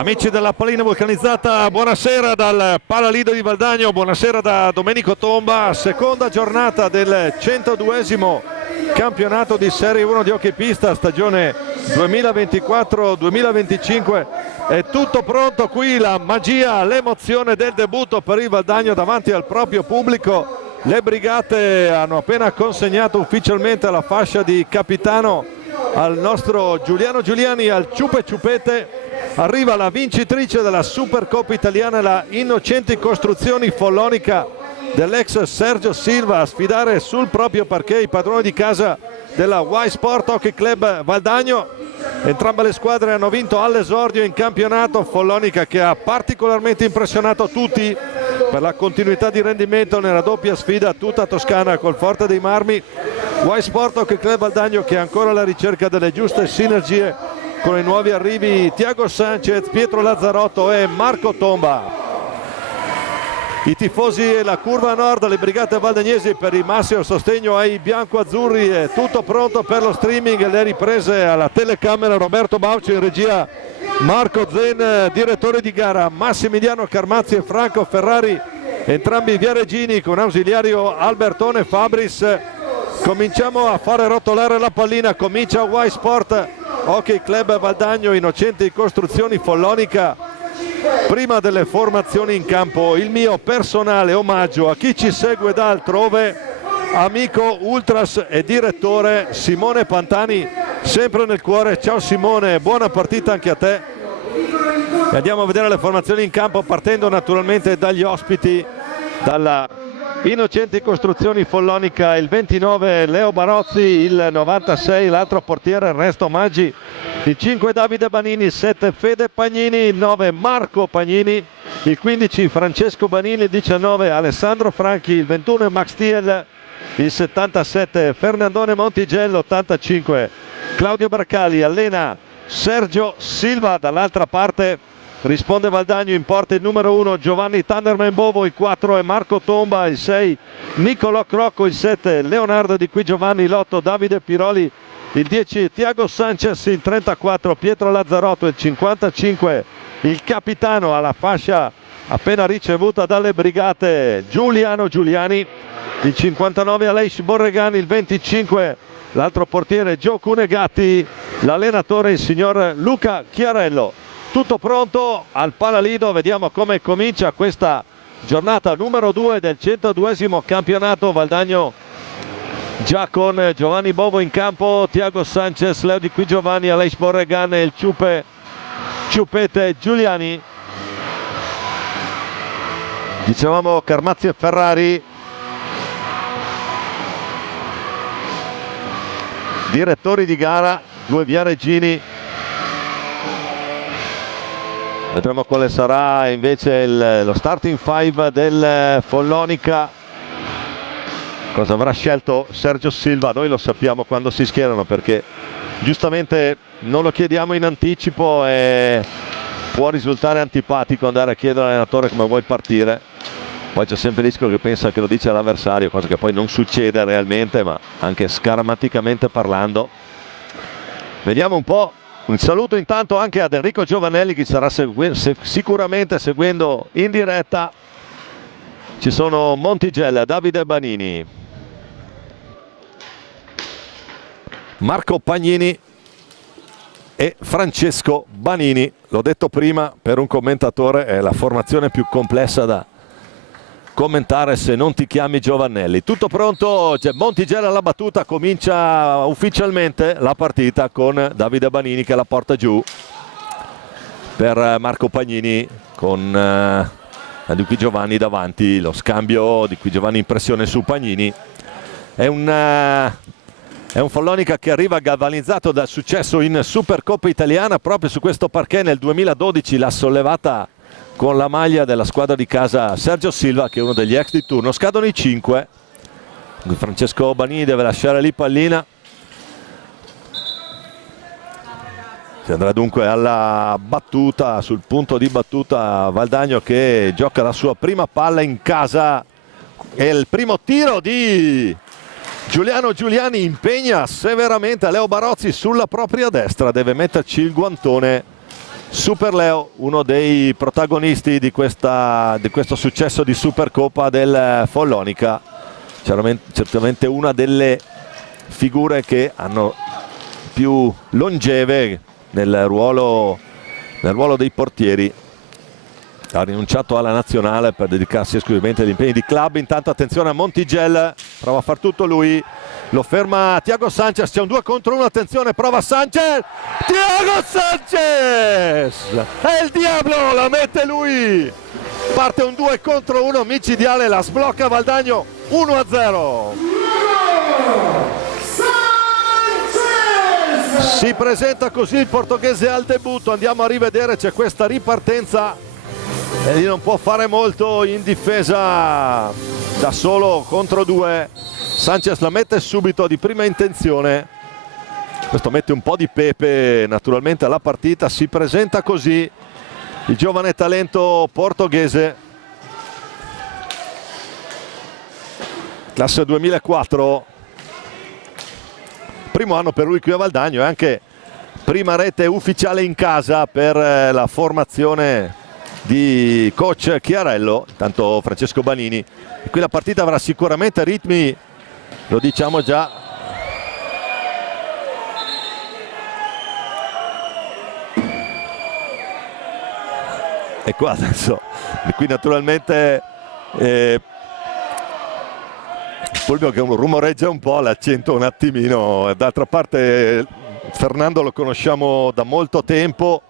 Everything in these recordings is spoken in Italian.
Amici della Pallina Vulcanizzata, buonasera dal Palalido di Valdagno, buonasera da Domenico Tomba. Seconda giornata del 102esimo campionato di Serie 1 di hockey pista stagione 2024-2025. È tutto pronto qui, la magia, l'emozione del debutto per il Valdagno davanti al proprio pubblico. Le brigate hanno appena consegnato ufficialmente la fascia di capitano al nostro Giuliano Giuliani, al Ciupe Ciupete. Arriva la vincitrice della Supercoppa italiana, la Innocenti Costruzioni Follonica dell'ex Sergio Silva, a sfidare sul proprio parquet i padroni di casa della Y Sport Hockey Club Valdagno. Entrambe le squadre hanno vinto all'esordio in campionato. Follonica che ha particolarmente impressionato tutti per la continuità di rendimento nella doppia sfida tutta toscana col Forte dei Marmi. Y Sport Hockey Club Valdagno che è ancora alla ricerca delle giuste sinergie con i nuovi arrivi Tiago Sanchez, Pietro Lazzarotto e Marco Tomba. I tifosi e la curva nord, le brigate valdagnesi per il massimo sostegno ai bianco-azzurri. È tutto pronto per lo streaming e le riprese alla telecamera. Roberto Bauci in regia, Marco Zen direttore di gara, Massimiliano Carmazzi e Franco Ferrari entrambi viareggini con ausiliario Albertone Fabris. Cominciamo a fare rotolare la pallina, comincia Y Sport Hockey Club Valdagno, Innocenti Costruzioni Follonica. Prima delle formazioni in campo il mio personale omaggio a chi ci segue da altrove, amico ultras e direttore Simone Pantani, sempre nel cuore. Ciao Simone, buona partita anche a te. E andiamo a vedere le formazioni in campo partendo naturalmente dagli ospiti. Dalla Innocenti Costruzioni Follonica il 29 Leo Barozzi, il 96 l'altro portiere Ernesto Maggi, il 5 Davide Banini, il 7 Fede Pagnini, il 9 Marco Pagnini, il 15 Francesco Banini, il 19 Alessandro Franchi, il 21 Max Thiel, il 77 Fernandone Montigello, 85 Claudio Barcali. Allena Sergio Silva. Dall'altra parte risponde Valdagno, in porta il numero 1 Giovanni Thunderman Bovo, il 4 è Marco Tomba, il 6 Niccolò Crocco, il 7 Leonardo Di Qui Giovanni, l'8 Davide Piroli, il 10 Tiago Sanchez, il 34 Pietro Lazzarotto, il 55 il capitano alla fascia appena ricevuta dalle brigate Giuliano Giuliani, il 59 Aleix Borregani, il 25 l'altro portiere Gio Cunegatti, l'allenatore il signor Luca Chiarello. Tutto pronto al Palalido, vediamo come comincia questa giornata numero 2 del 102esimo campionato Valdagno, già con Giovanni Bovo in campo, Tiago Sanchez, Leo Di Qui Giovanni, Aleix Borregan e il Ciupete Giuliani. Dicevamo Carmazzi e Ferrari, direttori di gara, due viareggini. Vedremo quale sarà invece lo starting five del Follonica. Cosa avrà scelto Sergio Silva? Noi lo sappiamo quando si schierano, perché giustamente non lo chiediamo in anticipo e può risultare antipatico andare a chiedere all'allenatore come vuoi partire. Poi c'è sempre il rischio che pensa che lo dice l'avversario, cosa che poi non succede realmente, ma anche scaramanticamente parlando. Vediamo un po'. Un saluto intanto anche ad Enrico Giovanelli che sarà sicuramente seguendo in diretta. Ci sono Montigella, Davide Banini, Marco Pagnini e Francesco Banini. L'ho detto prima, per un commentatore è la formazione più complessa da commentare se non ti chiami Giovanelli. Tutto pronto, Montigella alla battuta, comincia ufficialmente la partita con Davide Banini che la porta giù per Marco Pagnini con Di Qui Giovanni davanti. Lo scambio Di Qui Giovanni in pressione su Pagnini. È un Follonica che arriva galvanizzato dal successo in Supercoppa italiana. Proprio su questo parquet nel 2012 l'ha sollevata con la maglia della squadra di casa Sergio Silva, che è uno degli ex di turno. Scadono i 5. Francesco Banini deve lasciare lì pallina. Si andrà dunque alla battuta, sul punto di battuta Valdagno che gioca la sua prima palla in casa. E il primo tiro di Giuliano Giuliani impegna severamente Leo Barozzi sulla propria destra. Deve metterci il guantone Super Leo, uno dei protagonisti di questo successo di Supercoppa del Follonica, certamente una delle figure che hanno più longeve nel ruolo dei portieri. Ha rinunciato alla nazionale per dedicarsi esclusivamente agli impegni di club. Intanto attenzione a Montigelli, prova a far tutto lui, lo ferma Thiago Sanchez, c'è un 2 contro 1, attenzione, prova Sanchez, Thiago Sanchez, è il diavolo, la mette lui, parte un 2 contro 1 micidiale, la sblocca Valdagno, 1-0. Si presenta così il portoghese al debutto, andiamo a rivedere, c'è questa ripartenza e lì non può fare molto in difesa da solo contro 2. Sanchez la mette subito di prima intenzione, questo mette un po' di pepe naturalmente alla partita. Si presenta così il giovane talento portoghese, classe 2004, primo anno per lui qui a Valdagno e anche prima rete ufficiale in casa per la formazione di coach Chiarello, intanto Francesco Banini. E qui la partita avrà sicuramente ritmi, lo diciamo già, e qua adesso qui naturalmente Fulvio che rumoreggia un po', l'accento un attimino, d'altra parte Fernando lo conosciamo da molto tempo,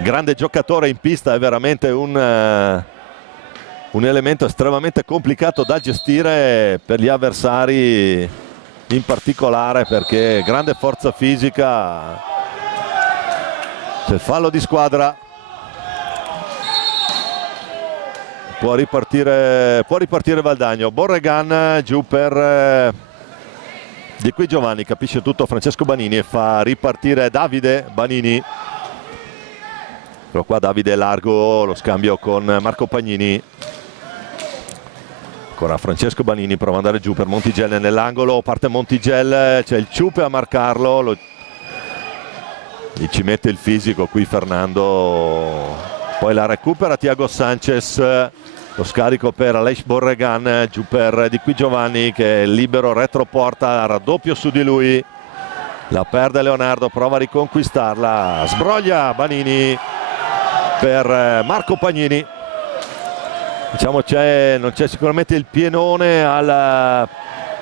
grande giocatore in pista, è veramente un elemento estremamente complicato da gestire per gli avversari, in particolare perché grande forza fisica. C'è il fallo di squadra, può ripartire Valdagno. Borregan giù per Di qui Giovanni, capisce tutto Francesco Banini e fa ripartire Davide Banini. Però qua Davide è largo, lo scambio con Marco Pagnini. Ancora Francesco Banini prova ad andare giù per Montigelli nell'angolo, parte Montigelli, c'è il Ciupe a marcarlo, gli ci mette il fisico qui Fernando, poi la recupera Thiago Sanchez, lo scarico per Aleix Borregan, giù per Di qui Giovanni che è libero retroporta, raddoppio su di lui, la perde Leonardo, prova a riconquistarla, sbroglia Banini per Marco Pagnini. Diciamo non c'è sicuramente il pienone al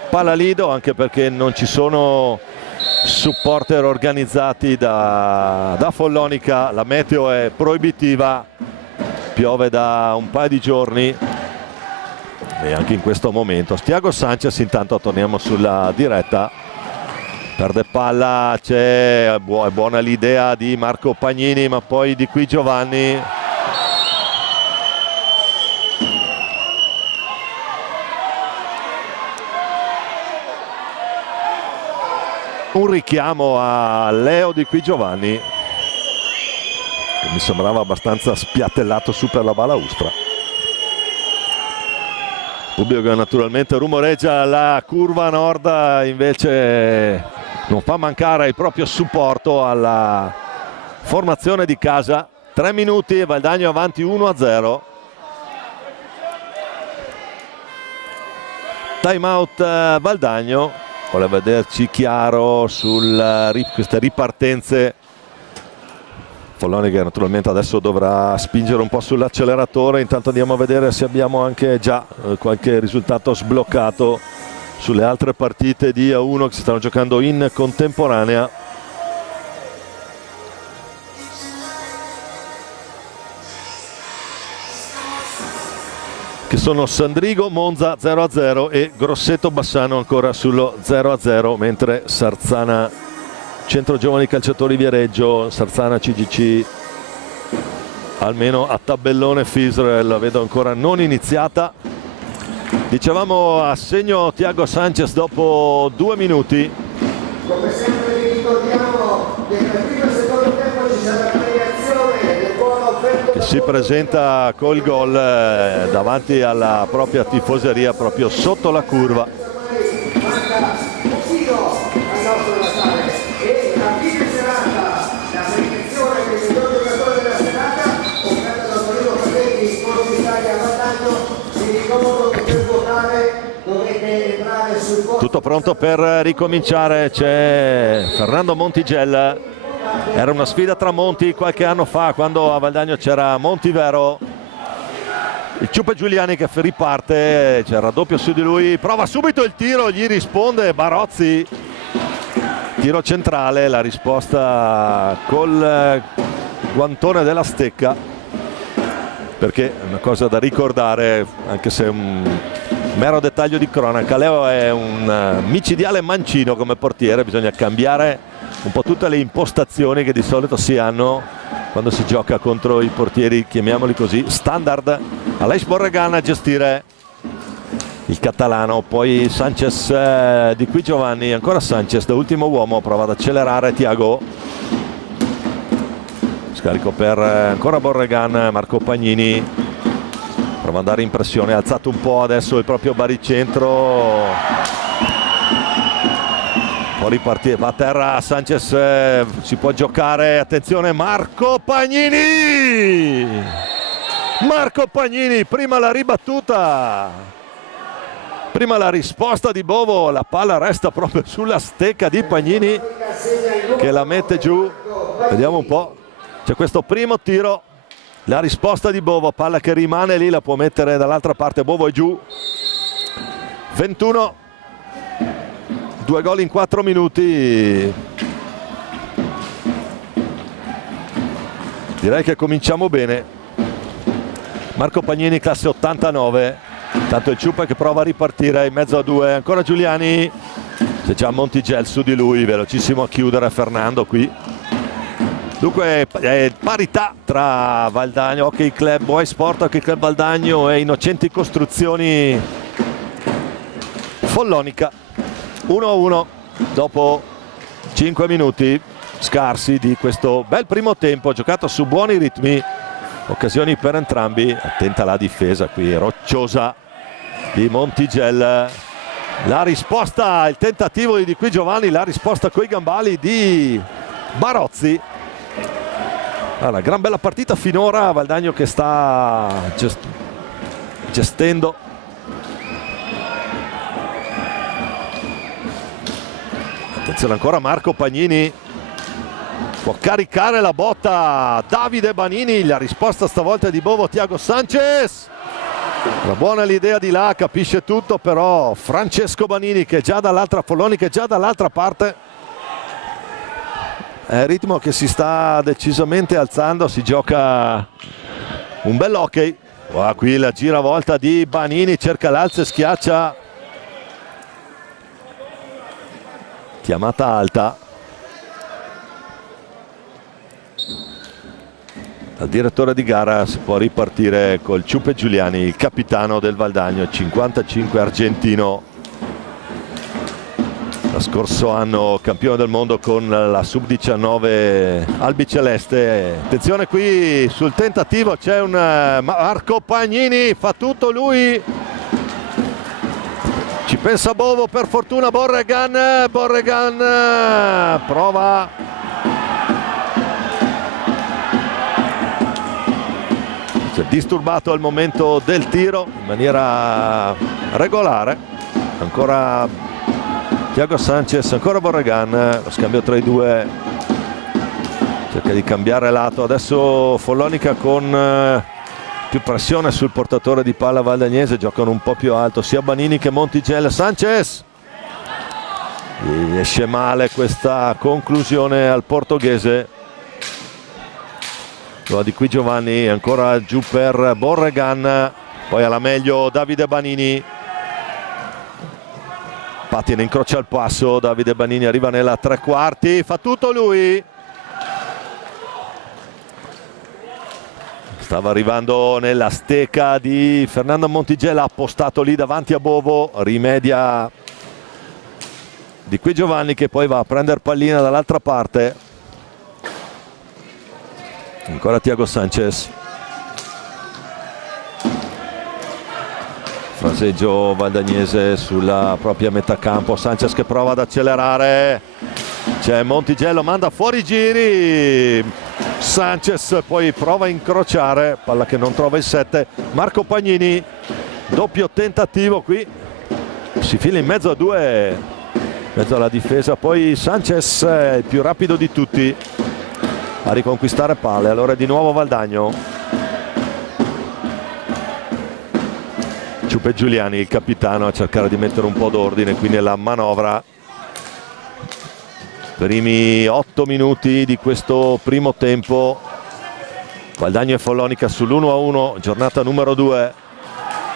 Palalido, anche perché non ci sono supporter organizzati da Follonica, la meteo è proibitiva, piove da un paio di giorni e anche in questo momento. Thiago Sanchez, intanto torniamo sulla diretta, perde palla, è buona l'idea di Marco Pagnini, ma poi Di qui Giovanni un richiamo a Leo Di qui Giovanni che mi sembrava abbastanza spiattellato su per la balaustra. Pubblico che naturalmente rumoreggia, la curva nord invece non fa mancare il proprio supporto alla formazione di casa. 3 minuti e Valdagno avanti 1-0. Time out Valdagno, vuole vederci chiaro su queste ripartenze. Follonica naturalmente adesso dovrà spingere un po' sull'acceleratore, intanto andiamo a vedere se abbiamo anche già qualche risultato sbloccato sulle altre partite di A1 che si stanno giocando in contemporanea. Che sono Sandrigo Monza 0-0 e Grosseto Bassano ancora sullo 0-0, mentre Sarzana Centro Giovani Calciatori Viareggio, Sarzana CGC almeno a tabellone FISR la vedo ancora non iniziata. Dicevamo a segno Thiago Sanchez dopo 2 minuti. Come sempre vi ricordiamo che nel primo e secondo tempo ci sarà premiazione del buono offerto che si presenta col gol davanti alla propria tifoseria proprio sotto la curva. Manca pochino al nostro Natale e a fine serata la premiazione del miglior Tutto pronto per ricominciare, c'è Fernando Montigel. Era una sfida tra Monti qualche anno fa, quando a Valdagno c'era Montivero. Il Ciupe Giuliani che riparte, c'è il raddoppio su di lui, prova subito il tiro, gli risponde Barozzi. Tiro centrale, la risposta col guantone della stecca, perché è una cosa da ricordare, anche se è un mero dettaglio di cronaca. Leo è un micidiale mancino come portiere, bisogna cambiare un po' tutte le impostazioni che di solito si hanno quando si gioca contro i portieri, chiamiamoli così, standard. Aleix Borregan a gestire il catalano, poi Sanchez, di qui Giovanni, ancora Sanchez da ultimo uomo, prova ad accelerare Tiago, scarico per ancora Borregan, Marco Pagnini prova ad andare in pressione, ha alzato un po' adesso il proprio baricentro, può ripartire, va a terra Sanchez, si può giocare, attenzione Marco Pagnini, prima la ribattuta, prima la risposta di Bovo, la palla resta proprio sulla stecca di Pagnini che la mette giù, vediamo un po', c'è questo primo tiro, la risposta di Bovo, palla che rimane lì, la può mettere dall'altra parte, Bovo è giù, 21, 2 gol in 4 minuti, direi che cominciamo bene. Marco Pagnini classe 89, tanto il Ciupa che prova a ripartire in mezzo a due, ancora Giuliani, c'è già Montigel su di lui, velocissimo a chiudere Fernando qui. Dunque è parità tra Valdagno Hockey Club, Boy Sport Hockey Club Valdagno e Innocenti Costruzioni Follonica, 1-1 dopo 5 minuti scarsi di questo bel primo tempo, giocato su buoni ritmi, occasioni per entrambi, attenta la difesa qui, rocciosa di Montigel, la risposta, il tentativo di qui Giovanni, la risposta coi gambali di Barozzi. Allora, gran bella partita finora, Valdagno che sta gestendo. Attenzione ancora Marco Pagnini, può caricare la botta Davide Banini, la risposta stavolta di Bovo, Tiago Sanchez. Era buona l'idea di là, capisce tutto, però Francesco Banini che è già dall'altra, Folloni che è già dall'altra parte. È il ritmo che si sta decisamente alzando, si gioca un bel hockey. Qui la giravolta di Banini, cerca l'alza e schiaccia. Chiamata alta. Dal direttore di gara si può ripartire col Ciupe Giuliani, il capitano del Valdagno, 55 argentino. Lo scorso anno campione del mondo con la sub-19 albiceleste. Attenzione qui sul tentativo, c'è un Marco Pagnini, fa tutto lui, ci pensa Bovo, per fortuna Borregan prova, si è disturbato al momento del tiro in maniera regolare, ancora Tiago Sanchez, ancora Borregan, lo scambio tra i due, cerca di cambiare lato, adesso Follonica con più pressione sul portatore di palla valdagnese, giocano un po' più alto sia Banini che Montigel. Sanchez, gli esce male questa conclusione al portoghese, di qui Giovanni, ancora giù per Borregan, poi alla meglio Davide Banini. Patina incrocia il passo, Davide Banini arriva nella tre quarti, fa tutto lui. Stava arrivando nella stecca di Fernando Montigel, appostato lì davanti a Bovo, rimedia di qui Giovanni che poi va a prendere pallina dall'altra parte. Ancora Tiago Sanchez. Fraseggio valdagnese sulla propria metà campo, Sanchez che prova ad accelerare, c'è Montigel, lo manda fuori giri, Sanchez poi prova a incrociare, palla che non trova il 7, Marco Pagnini, doppio tentativo qui, si fila in mezzo a due, in mezzo alla difesa. Poi Sanchez è il più rapido di tutti a riconquistare palle. Allora di nuovo Valdagno, Ciupe Giuliani, il capitano, a cercare di mettere un po' d'ordine qui nella manovra. Primi 8 minuti di questo primo tempo, Valdagno e Follonica sull'1-1, giornata numero 2.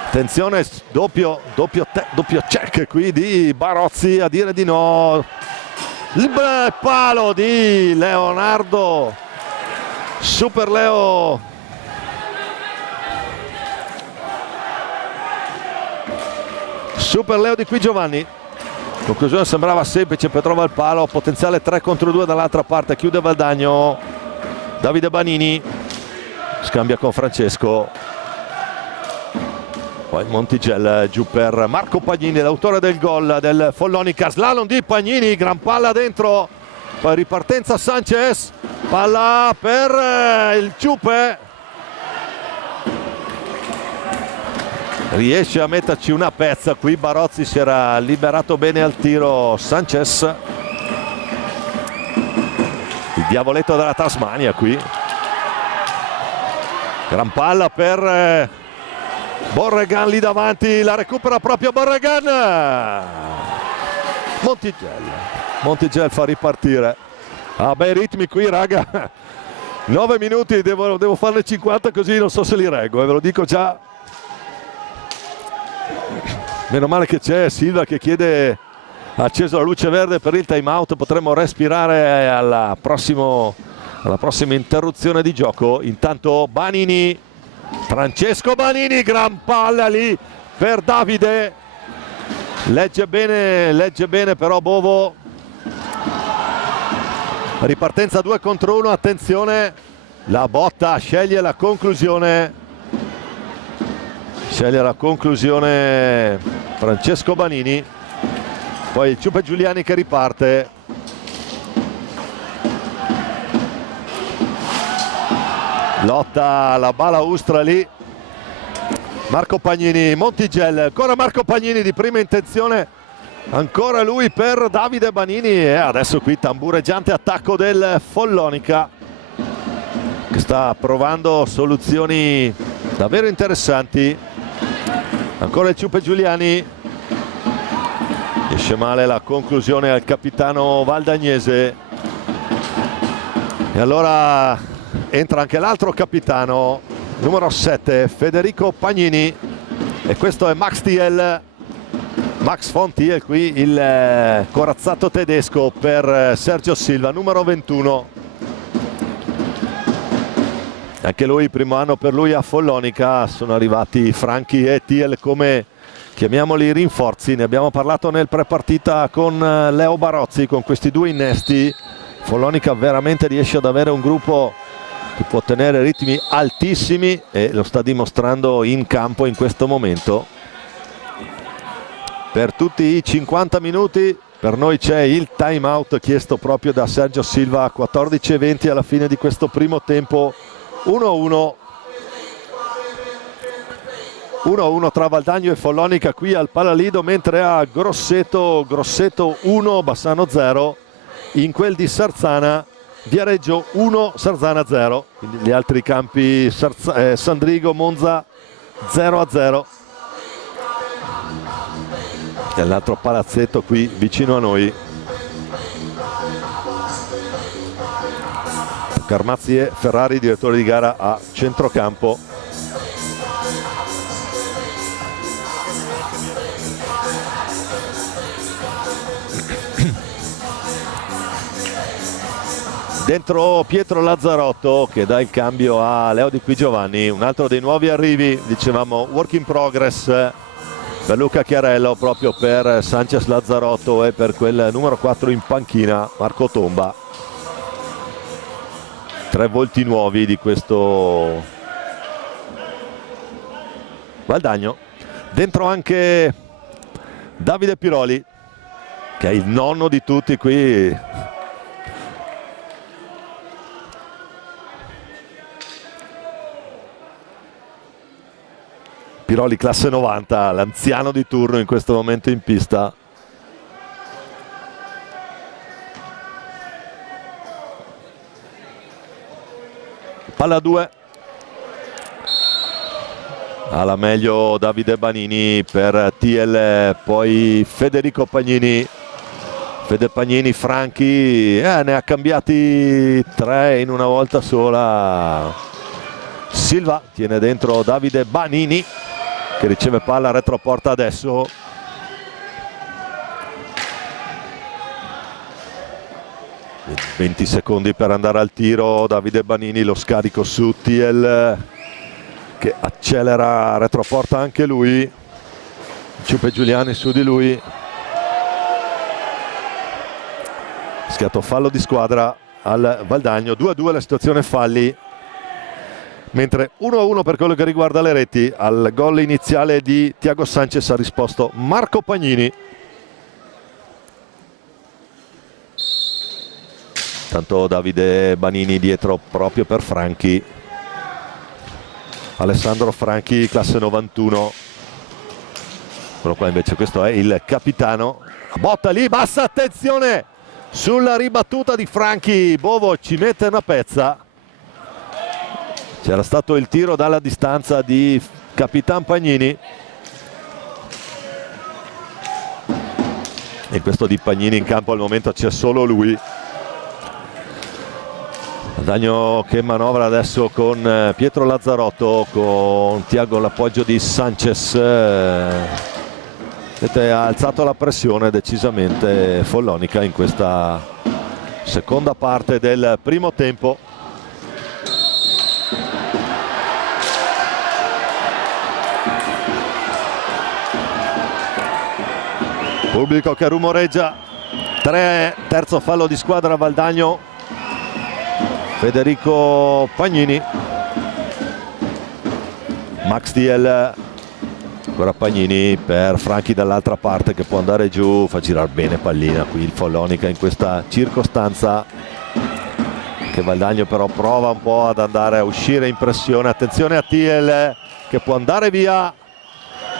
Attenzione, doppio check qui di Barozzi, a dire di no. Il palo di Leonardo, Super Leo. Super Leo di qui Giovanni. Conclusione sembrava semplice, poi trova il palo, potenziale 3 contro 2 dall'altra parte, chiude Valdagno. Davide Banini scambia con Francesco, poi Montigel giù per Marco Pagnini, l'autore del gol del Follonica. Slalom di Pagnini, gran palla dentro, poi ripartenza Sanchez, palla per il Ciupe, riesce a metterci una pezza qui. Barozzi si era liberato bene al tiro. Sanchez, il diavoletto della Tasmania qui, gran palla per Borregan lì davanti, la recupera proprio Borregan. Montigel fa ripartire a bei ritmi qui, raga. 9 minuti, devo farne 50 così non so se li reggo, ve lo dico già. Meno male che c'è Silva che chiede, ha acceso la luce verde per il time out, potremmo respirare alla prossima interruzione di gioco. Intanto Banini, Francesco Banini, gran palla lì per Davide, legge bene però Bovo. Ripartenza 2 contro 1, attenzione, la botta, sceglie la conclusione Francesco Banini, poi il Ciupe Giuliani che riparte. Lotta la balaustra lì, Marco Pagnini, Montigel, ancora Marco Pagnini di prima intenzione, ancora lui per Davide Banini, e adesso qui tambureggiante attacco del Follonica che sta provando soluzioni davvero interessanti. Ancora il Ciupe Giuliani, esce male la conclusione al capitano valdagnese, e allora entra anche l'altro capitano, numero 7, Federico Pagnini, e questo è Max von Thiel qui, il corazzato tedesco per Sergio Silva, numero 21. Anche lui, primo anno per lui a Follonica, sono arrivati Franchi e Thiel come, chiamiamoli, rinforzi. Ne abbiamo parlato nel pre-partita con Leo Barozzi, con questi due innesti. Follonica veramente riesce ad avere un gruppo che può tenere ritmi altissimi e lo sta dimostrando in campo in questo momento. Per tutti i 50 minuti per noi c'è il time out chiesto proprio da Sergio Silva a 14:20 alla fine di questo primo tempo. 1-1 tra Valdagno e Follonica qui al Palalido, mentre a Grosseto 1, Bassano 0, in quel di Sarzana Viareggio 1, Sarzana 0, quindi gli altri campi Sandrigo, Monza 0-0. E l'altro palazzetto qui vicino a noi, Carmazzi e Ferrari, direttore di gara a centrocampo. Dentro Pietro Lazzarotto che dà il cambio a Leo Di Qui Giovanni, un altro dei nuovi arrivi, dicevamo work in progress per Luca Chiarello, proprio per Sanchez Lazzarotto e per quel numero 4 in panchina Marco Tomba. 3 volti nuovi di questo Valdagno. Dentro anche Davide Piroli che è il nonno di tutti qui. Piroli classe 90, l'anziano di turno in questo momento in pista. Palla 2. Alla meglio Davide Banini per TL, poi Federico Pagnini. Fede Pagnini, Franchi, ne ha cambiati 3 in una volta sola. Silva tiene dentro Davide Banini che riceve palla, retroporta adesso. E 20 secondi per andare al tiro. Davide Banini, lo scarico su TL che accelera, retroporta anche lui. Ciupe Giuliani su di lui. Schiatto fallo di squadra al Valdagno. 2-2 la situazione falli. Mentre 1-1 per quello che riguarda le reti. Al gol iniziale di Thiago Sanchez ha risposto Marco Pagnini. Tanto Davide Banini dietro proprio per Franchi. Alessandro Franchi, classe 91. Quello qua invece, questo è il capitano. Botta lì, bassa, attenzione sulla ribattuta di Franchi. Bovo ci mette una pezza. C'era stato il tiro dalla distanza di Capitan Pagnini. E questo di Pagnini in campo al momento c'è solo lui. Valdagno che manovra adesso con Pietro Lazzarotto, con Tiago l'appoggio di Sanchez. Vedete, ha alzato la pressione decisamente Follonica in questa seconda parte del primo tempo. Pubblico che rumoreggia. 3, terzo fallo di squadra Valdagno. Federico Pagnini. Max Diel. Ancora Pagnini per Franchi dall'altra parte che può andare giù, fa girare bene pallina qui il Follonica in questa circostanza, che Valdagno però prova un po' ad andare a uscire in pressione. Attenzione a Tiel che può andare via.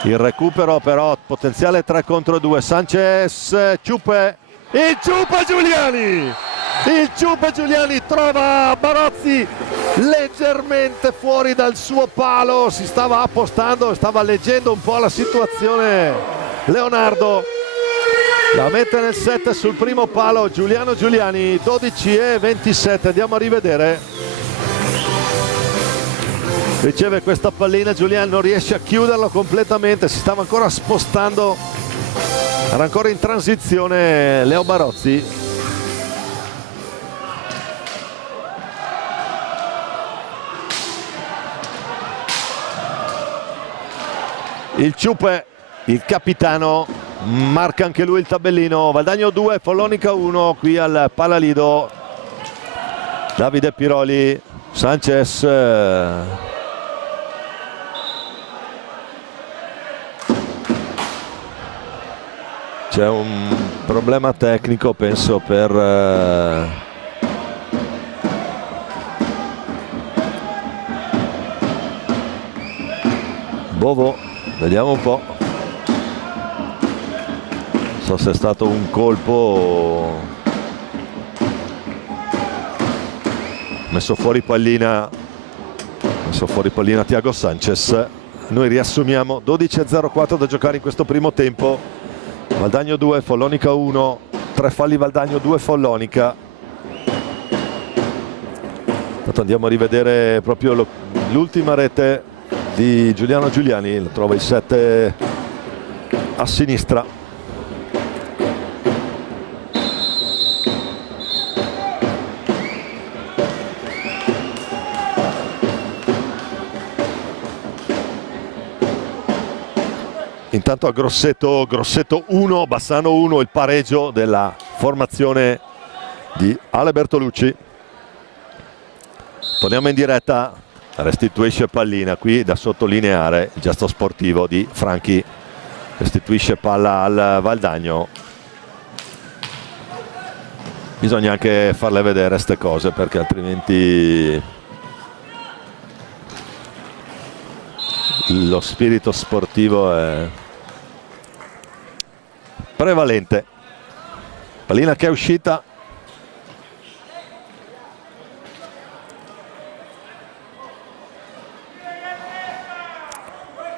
Il recupero però, potenziale 3 contro 2. Sanchez, Ciupe, il Ciupe Giuliani! Il Ciupe Giuliani trova Barozzi leggermente fuori dal suo palo, si stava appostando, stava leggendo un po' la situazione Leonardo. La mette nel set sul primo palo Giuliano Giuliani. 12-27, andiamo a rivedere. Riceve questa pallina Giuliani, non riesce a chiuderlo completamente, si stava ancora spostando, era ancora in transizione Leo Barozzi. Il Ciupe, il capitano, marca anche lui il tabellino. Valdagno 2, Follonica 1 qui al Palalido. Davide Piroli, Sanchez. C'è un problema tecnico, penso, per Bovo. Vediamo un po'. Non so se è stato un colpo. Messo fuori pallina Thiago Sanchez. Noi riassumiamo 12-04 da giocare in questo primo tempo. Valdagno 2, Follonica 1, 3 falli Valdagno, 2 Follonica. Intanto andiamo a rivedere proprio l'ultima rete di Giuliano Giuliani, lo trova il 7 a sinistra. Intanto a Grosseto 1, Bassano 1, il pareggio della formazione di Ale Bertolucci. Torniamo in diretta. Restituisce pallina qui da sottolineare il gesto sportivo di Franchi. Restituisce palla al Valdagno. Bisogna anche farle vedere queste cose, perché altrimenti lo spirito sportivo è prevalente. Pallina che è uscita.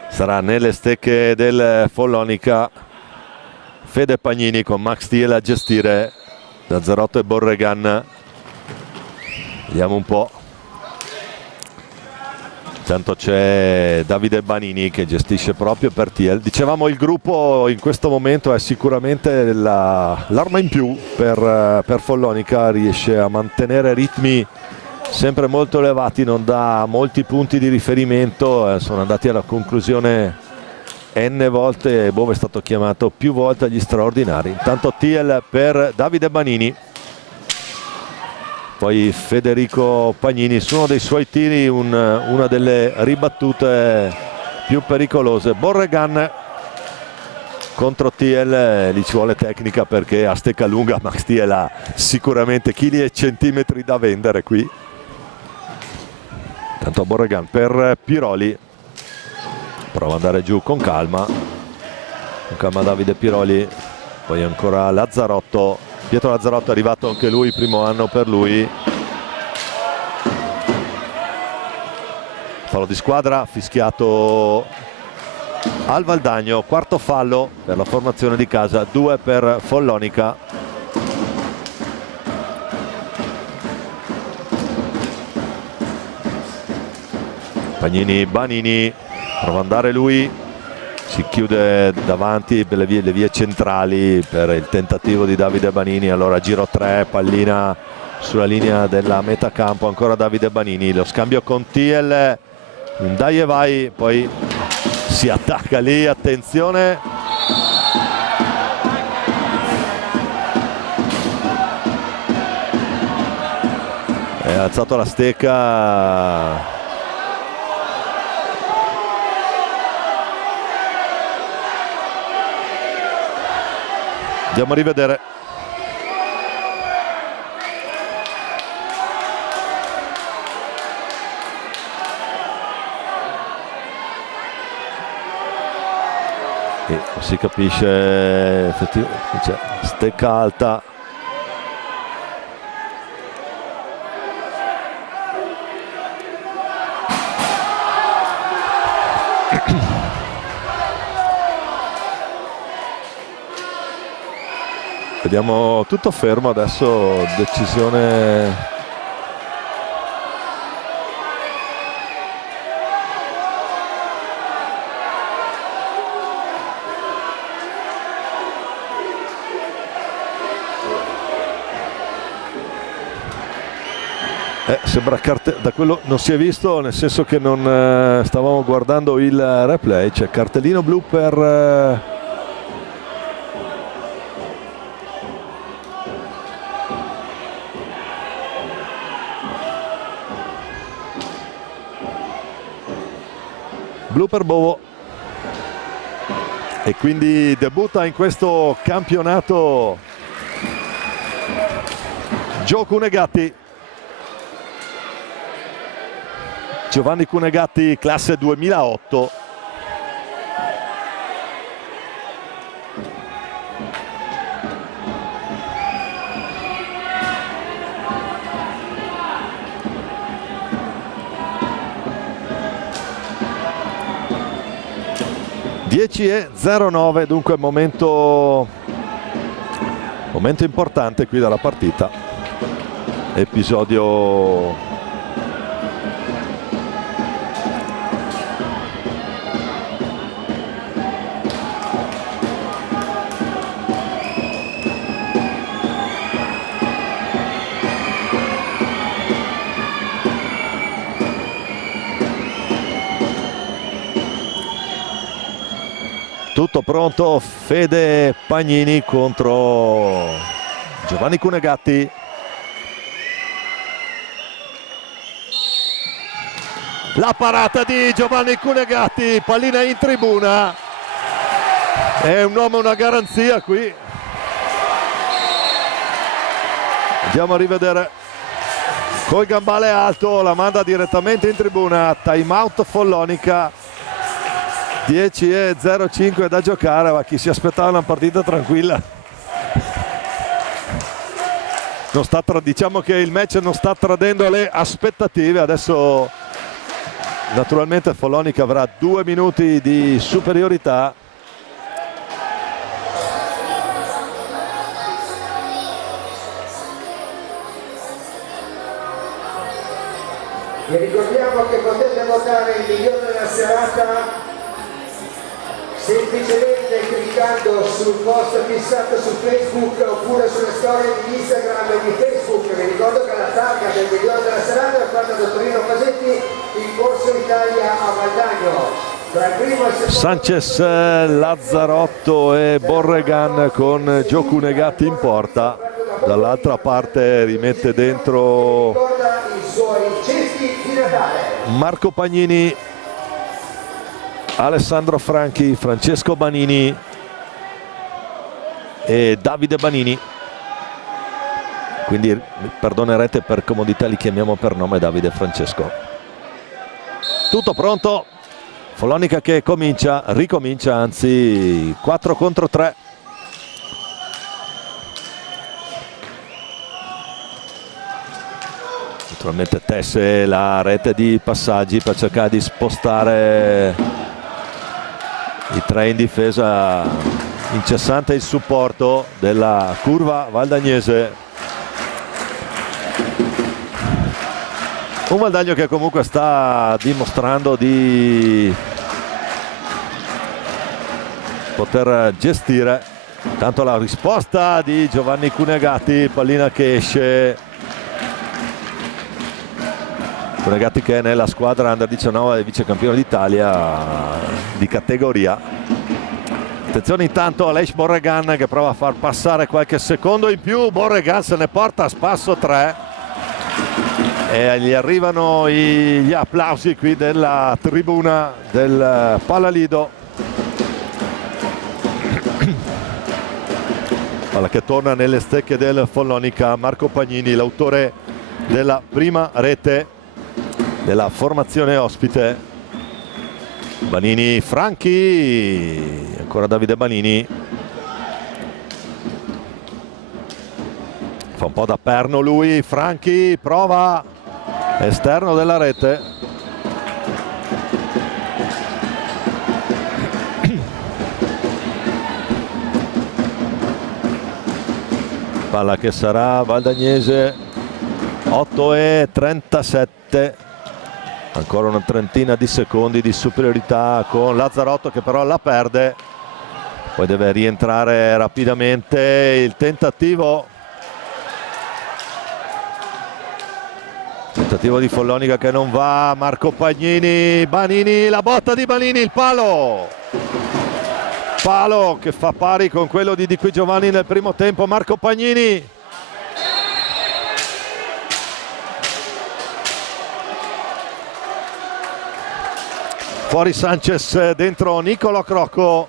Sarà nelle stecche del Follonica Fede Pagnini con Max Thiel a gestire, Lazzarotto e Borregan. Vediamo un po'. Intanto c'è Davide Banini che gestisce proprio per Thiel. Dicevamo, il gruppo in questo momento è sicuramente l'arma in più per Follonica, riesce a mantenere ritmi sempre molto elevati, non dà molti punti di riferimento, sono andati alla conclusione n volte e Bove è stato chiamato più volte agli straordinari. Intanto Thiel per Davide Banini, poi Federico Pagnini su uno dei suoi tiri, una delle ribattute più pericolose. Borregan contro Thiel, lì ci vuole tecnica perché a stecca lunga Max Thiel ha sicuramente chili e centimetri da vendere qui. Tanto Borregan per Piroli, prova ad andare giù con calma Davide Piroli, poi ancora Lazzarotto, Pietro Lazzarotto è arrivato anche lui, primo anno per lui. Fallo di squadra fischiato al Valdagno, quarto fallo per la formazione di casa, 2 per Follonica. Pagnini, Banini, prova ad andare lui, si chiude davanti per le vie centrali per il tentativo di Davide Banini. Allora giro 3, pallina sulla linea della metà campo, ancora Davide Banini, lo scambio con Thiel, un dai e vai, poi si attacca lì, attenzione. È alzato la stecca. Andiamo a rivedere. E si capisce effettivamente, c'è stecca alta. Vediamo, tutto fermo adesso, decisione sembra da quello non si è visto, nel senso che non stavamo guardando il replay. C'è cartellino blu per Bovo, e quindi debutta in questo campionato Gio Cunegatti. Giovanni Cunegatti, classe 2008. e 09, dunque momento importante qui dalla partita, episodio tutto pronto. Fede Pagnini contro Giovanni Cunegatti. La parata di Giovanni Cunegatti, pallina in tribuna, è un uomo, una garanzia qui. Andiamo a rivedere, col gambale alto la manda direttamente in tribuna. Time out Follonica. 10:05 da giocare, ma chi si aspettava una partita tranquilla non sta diciamo che il match non sta tradendo le aspettative. Adesso naturalmente Follonica avrà 2 minuti di superiorità. Vi ricordiamo che potete votare il migliore della serata semplicemente cliccando sul post fissato su Facebook oppure sulle storie di Instagram e di Facebook. Vi ricordo che la targa del migliore della serata è fatta da Torino Fasetti in Corso Italia a Valdagno. Tra il primo e il secondo Sanchez, Lazzarotto e Borregan con Giocu Negati in porta. Dall'altra parte rimette dentro ricorda i suoi cesti di Natale. Marco Pagnini, Alessandro Franchi, Francesco Banini e Davide Banini. Quindi perdonerete, per comodità li chiamiamo per nome Davide e Francesco. Tutto pronto, Follonica che ricomincia, anzi 4 contro 3. Naturalmente tesse la rete di passaggi per cercare di spostare i 3 in difesa. Incessante il supporto della curva valdagnese. Un Valdagno che comunque sta dimostrando di poter gestire. Tanto la risposta di Giovanni Cunegati, pallina che esce. Cunegati che è nella squadra Under 19 e vice campione d'Italia di categoria. Attenzione intanto a Aleix Borregan che prova a far passare qualche secondo in più. Borregan se ne porta a spasso 3 e gli arrivano gli applausi qui della tribuna del Palalido. Palla che torna nelle stecche del Follonica. Marco Pagnini, l'autore della prima rete della formazione ospite. Banini, Franchi, ancora Davide Banini, fa un po' da perno lui. Franchi prova esterno della rete. Palla che sarà valdagnese. 8:37, ancora una trentina di secondi di superiorità con Lazzarotto che però la perde, poi deve rientrare rapidamente. Il tentativo di Follonica che non va. Marco Pagnini, Banini, la botta di Banini, il palo che fa pari con quello di Qui Giovanni nel primo tempo. Marco Pagnini, fuori Sanchez, dentro Nicolo Crocco.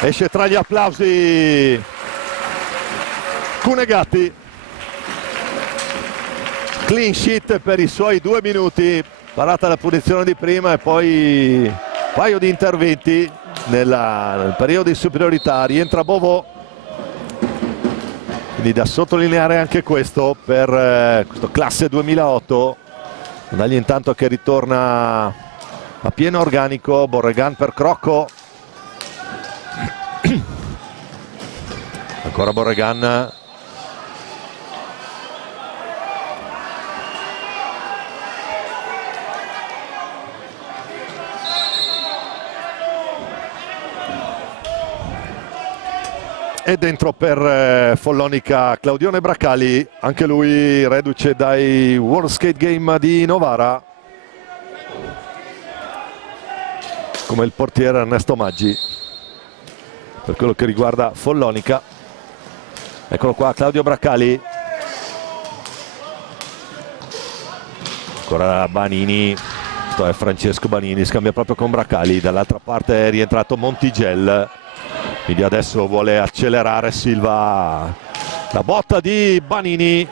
Esce tra gli applausi Cunegati. Clean sheet per i suoi 2 minuti. Parata la punizione di prima e poi un paio di interventi nel periodo di superiorità. Rientra Bovò. Quindi da sottolineare anche questo per questo classe 2008. Dagli intanto che ritorna a pieno organico. Borregan per Crocco. Ancora Borregan. E dentro per Follonica Claudione Bracali, anche lui reduce dai World Skate Game di Novara, come il portiere Ernesto Maggi per quello che riguarda Follonica. Eccolo qua Claudio Bracali, ancora Banini, questo è Francesco Banini, scambia proprio con Bracali. Dall'altra parte è rientrato Montigel, quindi adesso vuole accelerare Silva La botta di Banini,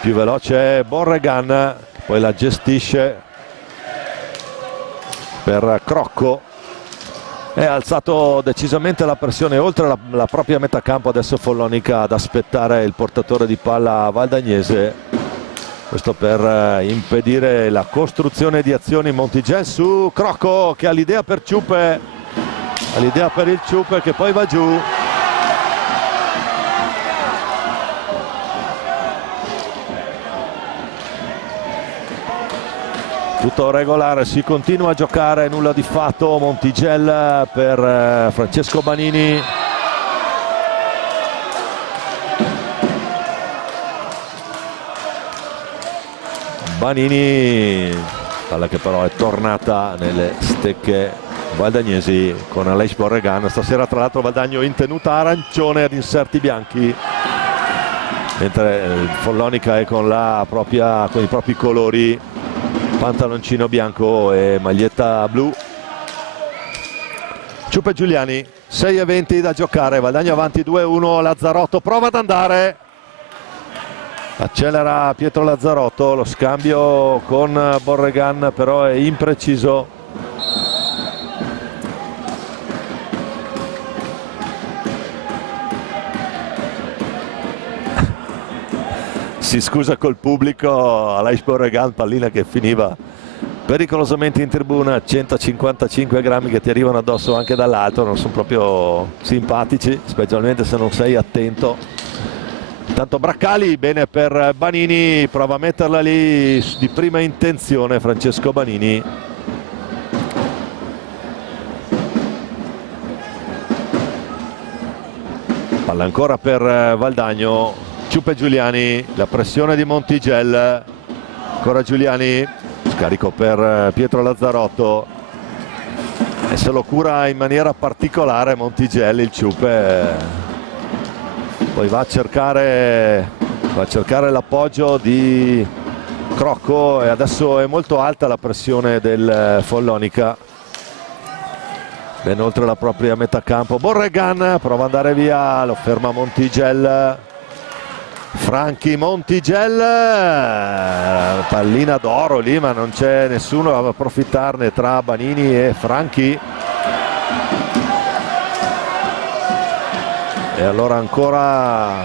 più veloce Borregan, poi la gestisce per Crocco. È alzato decisamente la pressione oltre la propria metà campo. Adesso Follonica ad aspettare il portatore di palla valdagnese, questo per impedire la costruzione di azioni. Montigelli su Crocco che ha l'idea per Ciupe, ha l'idea per il Ciupe che poi va giù. Tutto regolare, si continua a giocare, nulla di fatto. Montigelli per Francesco Banini. Banini, palla che però è tornata nelle stecche valdagnesi con Aleix Borregan. Stasera tra l'altro Valdagno in tenuta arancione ad inserti bianchi, mentre Follonica è con i propri colori, pantaloncino bianco e maglietta blu. Ciupe Giuliani, 6:20 da giocare, Valdagno avanti 2-1, Lazzarotto prova ad andare, accelera Pietro Lazzarotto, lo scambio con Borregan però è impreciso. Si scusa col pubblico Aleix Borregan, pallina che finiva pericolosamente in tribuna. 155 grammi che ti arrivano addosso anche dall'alto, non sono proprio simpatici, specialmente se non sei attento. Intanto Braccali, bene per Banini, prova a metterla lì di prima intenzione Francesco Banini. Palla ancora per Valdagno. Ciupe Giuliani, la pressione di Montigelli, ancora Giuliani, scarico per Pietro Lazzarotto e se lo cura in maniera particolare Montigelli il Ciupe. Poi va a cercare l'appoggio di Crocco e adesso è molto alta la pressione del Follonica, ben oltre la propria metà campo. Borregan prova ad andare via, lo ferma Montigelli. Franchi Montigelli, pallina d'oro lì ma non c'è nessuno a approfittarne tra Banini e Franchi. E allora ancora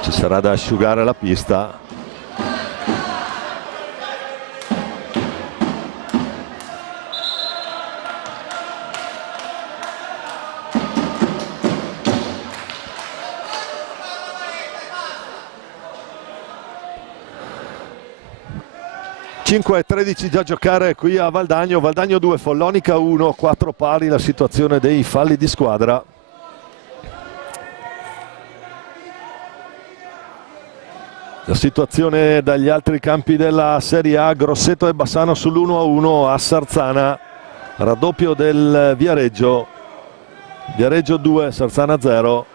ci sarà da asciugare la pista. e 13 da giocare qui a Valdagno. Valdagno 2, Follonica 1, 4 pari la situazione dei falli di squadra. La situazione dagli altri campi della Serie A: Grosseto e Bassano sull'1-1 a Sarzana, raddoppio del Viareggio, Viareggio 2, Sarzana 0.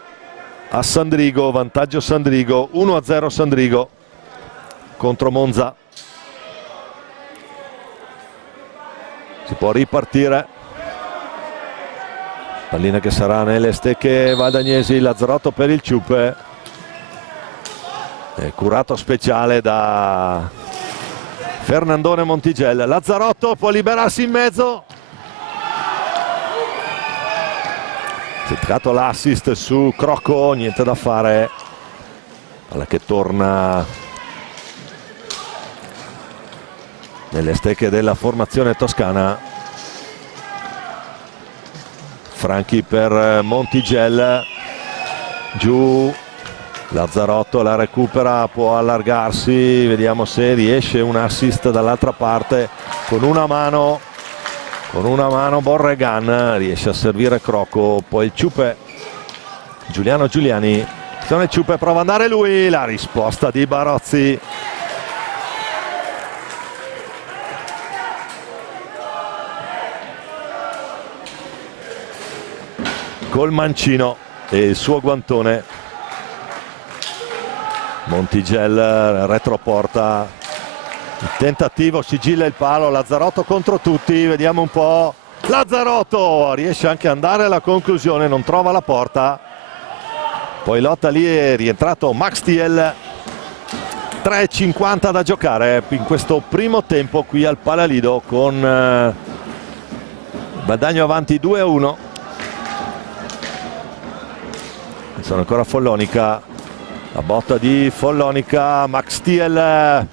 A Sandrigo, vantaggio Sandrigo, 1-0 Sandrigo contro Monza. Si può ripartire, pallina che sarà nelle stecche valdagnesi. Lazzarotto per il Ciupe, curato speciale da Fernandone Montigelli. Lazzarotto può liberarsi in mezzo, cercato l'assist su Crocco, niente da fare. Palla che torna nelle stecche della formazione toscana. Franchi per Montigelli, giù Lazzarotto, la recupera, può allargarsi, vediamo se riesce un assist dall'altra parte con una mano Borregan, riesce a servire Crocco, poi il Ciupe, Giuliano Giuliani, sono il Ciupe, prova ad andare lui, la risposta di Barozzi. Col mancino e il suo guantone. Montigelli retroporta Il tentativo sigilla il palo, Lazzarotto contro tutti, vediamo un po'. Lazzarotto riesce anche ad andare alla conclusione, non trova la porta. Poi lotta lì, è rientrato Max Thiel. 3,50 da giocare in questo primo tempo qui al Palalido, con Valdagno avanti 2-1. Sono ancora Follonica, la botta di Follonica, Max Thiel,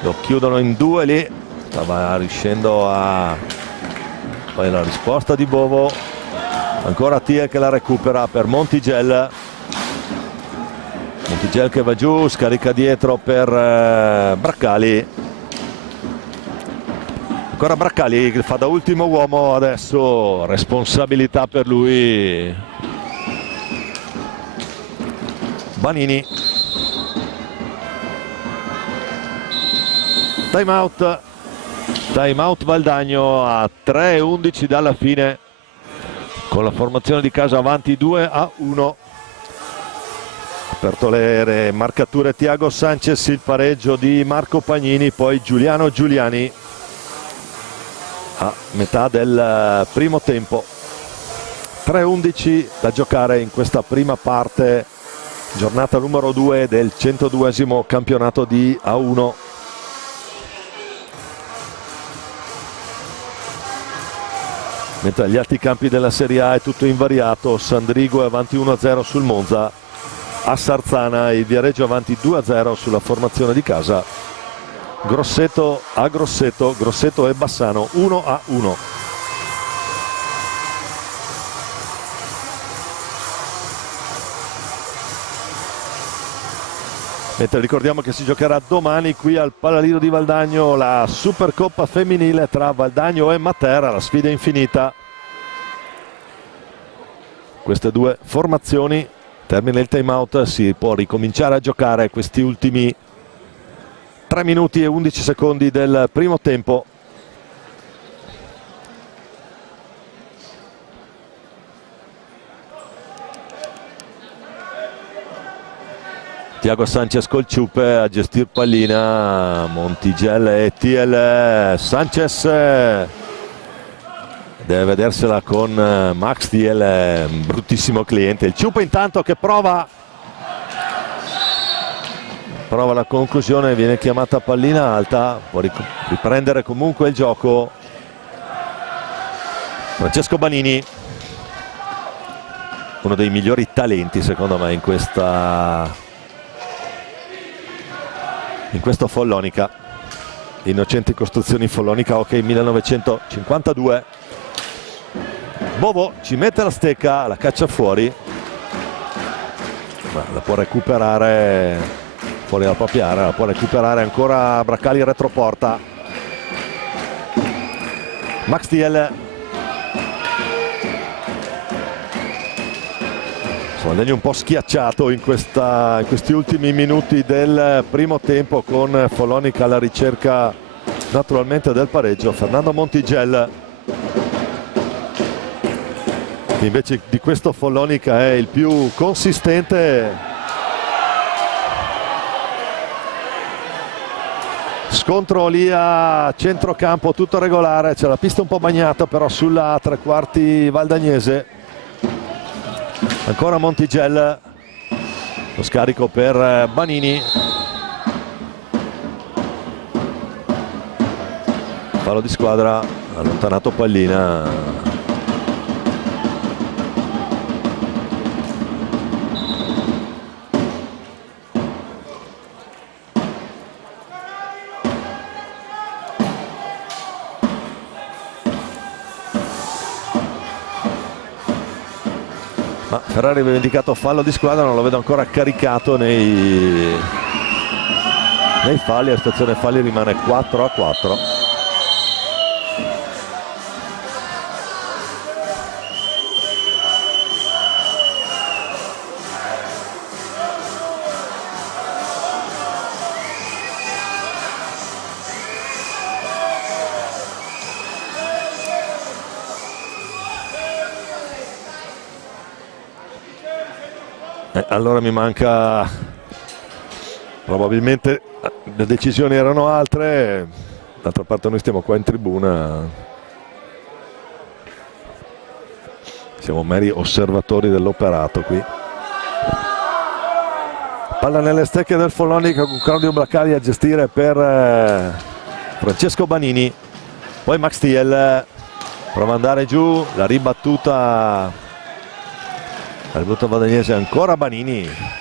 lo chiudono in due lì, stava riuscendo a... poi la risposta di Bovo, ancora Thiel che la recupera per Montigel. Montigel che va giù, scarica dietro per Braccali. Ancora Braccali che fa da ultimo uomo, adesso responsabilità per lui. Banini. Time out Valdagno a 3:11 dalla fine, con la formazione di casa avanti 2-1. Aperto le marcature Thiago Sanchez, il pareggio di Marco Pagnini, poi Giuliano Giuliani a metà del primo tempo. 3:11 da giocare in questa prima parte, giornata numero 2 del 102esimo campionato di A1. Mentre agli altri campi della Serie A è tutto invariato, Sandrigo è avanti 1-0 sul Monza, a Sarzana il Viareggio avanti 2-0 sulla formazione di casa, Grosseto a Grosseto e Bassano 1-1. Mentre ricordiamo che si giocherà domani qui al Palalido di Valdagno la Supercoppa femminile tra Valdagno e Matera, la sfida infinita. Queste due formazioni, termina il time out, si può ricominciare a giocare questi ultimi 3 minuti e 11 secondi del primo tempo. Thiago Sanchez col ciupe a gestire pallina, Montigel e Thiel. Sanchez deve vedersela con Max Thiel, bruttissimo cliente. Il ciupe intanto che prova la conclusione, viene chiamata pallina alta, può riprendere comunque il gioco Francesco Banini, uno dei migliori talenti secondo me in questo Follonica. Innocenti Costruzioni Follonica Hockey 1952. Bovo ci mette la stecca, la caccia fuori, ma la può recuperare fuori dalla propria area, la può recuperare ancora Braccali retroporta. Max Thiel, Valdagno un po' schiacciato in questi ultimi minuti del primo tempo, con Follonica alla ricerca naturalmente del pareggio. Fernando Montigel, che invece di questo Follonica è il più consistente. Scontro lì a centrocampo, tutto regolare, c'è la pista un po' bagnata però sulla tre quarti valdagnese. Ancora Montigel, lo scarico per Banini, fallo di squadra, allontanato pallina. Ferrari aveva indicato fallo di squadra, non lo vedo ancora caricato nei falli. La situazione falli rimane 4-4. Allora mi manca probabilmente le decisioni erano altre, d'altra parte noi stiamo qua in tribuna, siamo meri osservatori dell'operato qui. Palla nelle stecche del Follonica con Claudio Bracali a gestire per Francesco Banini, poi Max Thiel prova ad andare giù, la ribattuta vadagnese, ancora Banini.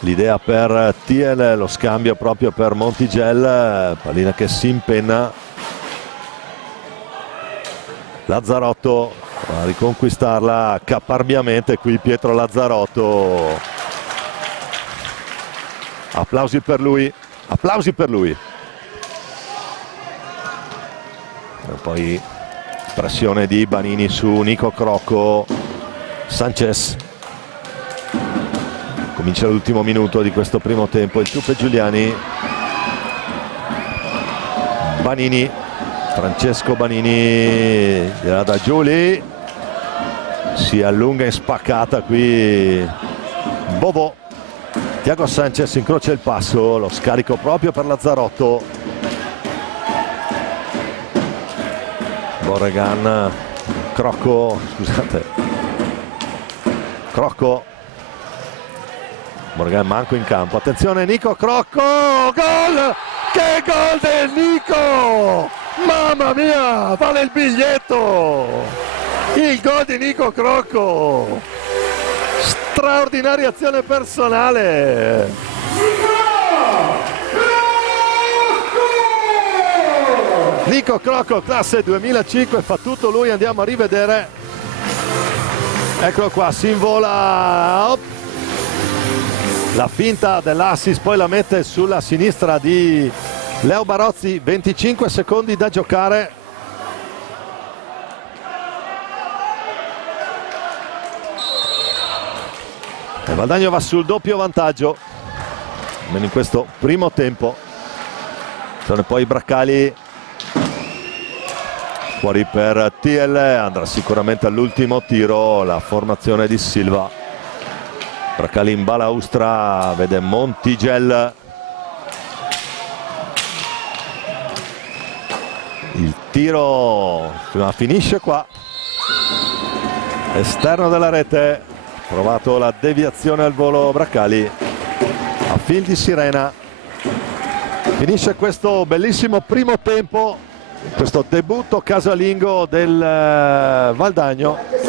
L'idea per Thiel, lo scambio proprio per Montigel, pallina che si impenna. Lazzarotto a riconquistarla caparbiamente qui Pietro Lazzarotto. Applausi per lui, applausi per lui. E poi pressione di Banini su Nico Crocco. Sanchez. Comincia l'ultimo minuto di questo primo tempo, il Ciuppe Giuliani. Banini, Francesco Banini, gliela da Giuli, si allunga in spaccata qui Bovo. Thiago Sanchez incrocia il passo, lo scarico proprio per Lazzarotto. Borregan, Crocco, scusate, Crocco. Borregan manco in campo, attenzione Nico Crocco, gol! Che gol del Nico! Mamma mia, vale il biglietto! Il gol di Nico Crocco! Straordinaria azione personale! Nico Crocco, classe 2005, fa tutto lui, andiamo a rivedere. Eccolo qua, si invola. La finta dell'assist, poi la mette sulla sinistra di Leo Barozzi, 25 secondi da giocare. E Valdagno va sul doppio vantaggio, almeno in questo primo tempo. Sono poi Bracali, fuori per Thiel, andrà sicuramente all'ultimo tiro la formazione di Silva. Bracali in balaustra, vede Montigel. Il tiro finisce qua, esterno della rete, provato la deviazione al volo Bracali, a fil di sirena. Finisce questo bellissimo primo tempo, questo debutto casalingo del Valdagno.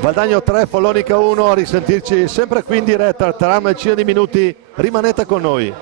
Valdagno 3, Follonica 1, a risentirci sempre qui in diretta tra una decina di minuti, rimanete con noi.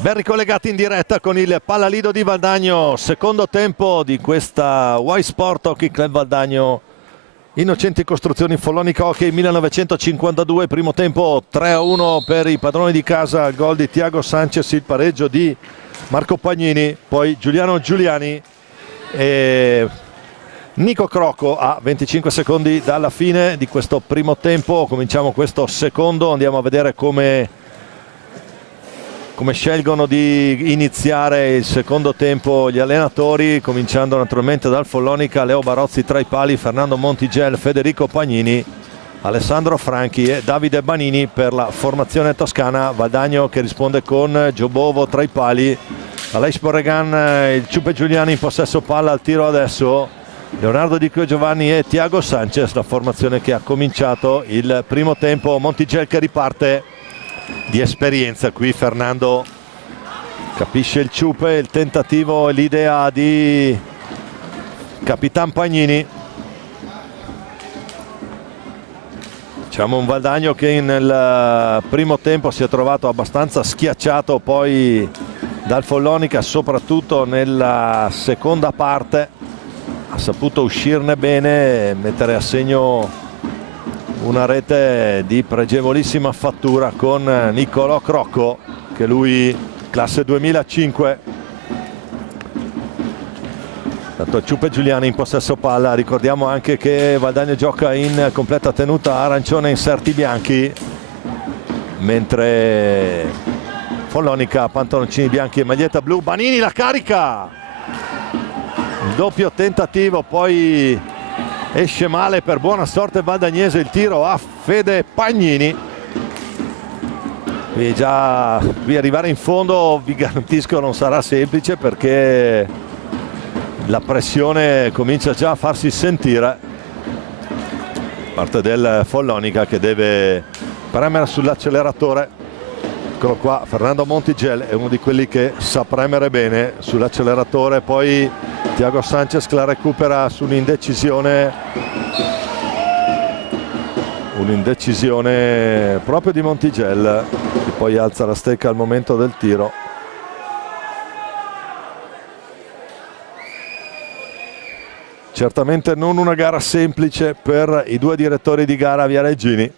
Ben ricollegati in diretta con il Pallalido di Valdagno, secondo tempo di questa Y Sport Hockey Club Valdagno Innocenti Costruzioni Follonica Hockey 1952, primo tempo 3-1 per i padroni di casa, il gol di Thiago Sanchez, il pareggio di Marco Pagnini, poi Giuliano Giuliani e Nico Crocco a 25 secondi dalla fine di questo primo tempo. Cominciamo questo secondo, andiamo a vedere come scelgono di iniziare il secondo tempo gli allenatori, cominciando naturalmente dal Follonica, Leo Barozzi tra i pali, Fernando Montigel, Federico Pagnini, Alessandro Franchi e Davide Banini per la formazione toscana. Valdagno che risponde con Giobovo tra i pali, Aleix Borregan, il Ciupe Giuliani in possesso palla, al tiro adesso Leonardo Di Quio Giovanni e Thiago Sanchez, la formazione che ha cominciato il primo tempo. Montigel che riparte di esperienza qui, Fernando capisce il Ciupe, il tentativo e l'idea di Capitan Pagnini. Diciamo un Valdagno che nel primo tempo si è trovato abbastanza schiacciato poi dal Follonica, soprattutto nella seconda parte ha saputo uscirne bene, mettere a segno una rete di pregevolissima fattura con Niccolò Crocco, che lui classe 2005. Tanto Ciupe Giuliani in possesso palla, ricordiamo anche che Valdagno gioca in completa tenuta arancione, inserti bianchi, mentre Follonica pantaloncini bianchi e maglietta blu. Banini la carica, il doppio tentativo, poi esce male per buona sorte valdagnese, il tiro a Fede Pagnini. Qui arrivare in fondo vi garantisco non sarà semplice, perché la pressione comincia già a farsi sentire da parte del Follonica, che deve premere sull'acceleratore. Eccolo qua, Fernando Montigel è uno di quelli che sa premere bene sull'acceleratore, poi Thiago Sanchez la recupera su un'indecisione proprio di Montigel, che poi alza la stecca al momento del tiro. Certamente non una gara semplice per i due direttori di gara Viareggini.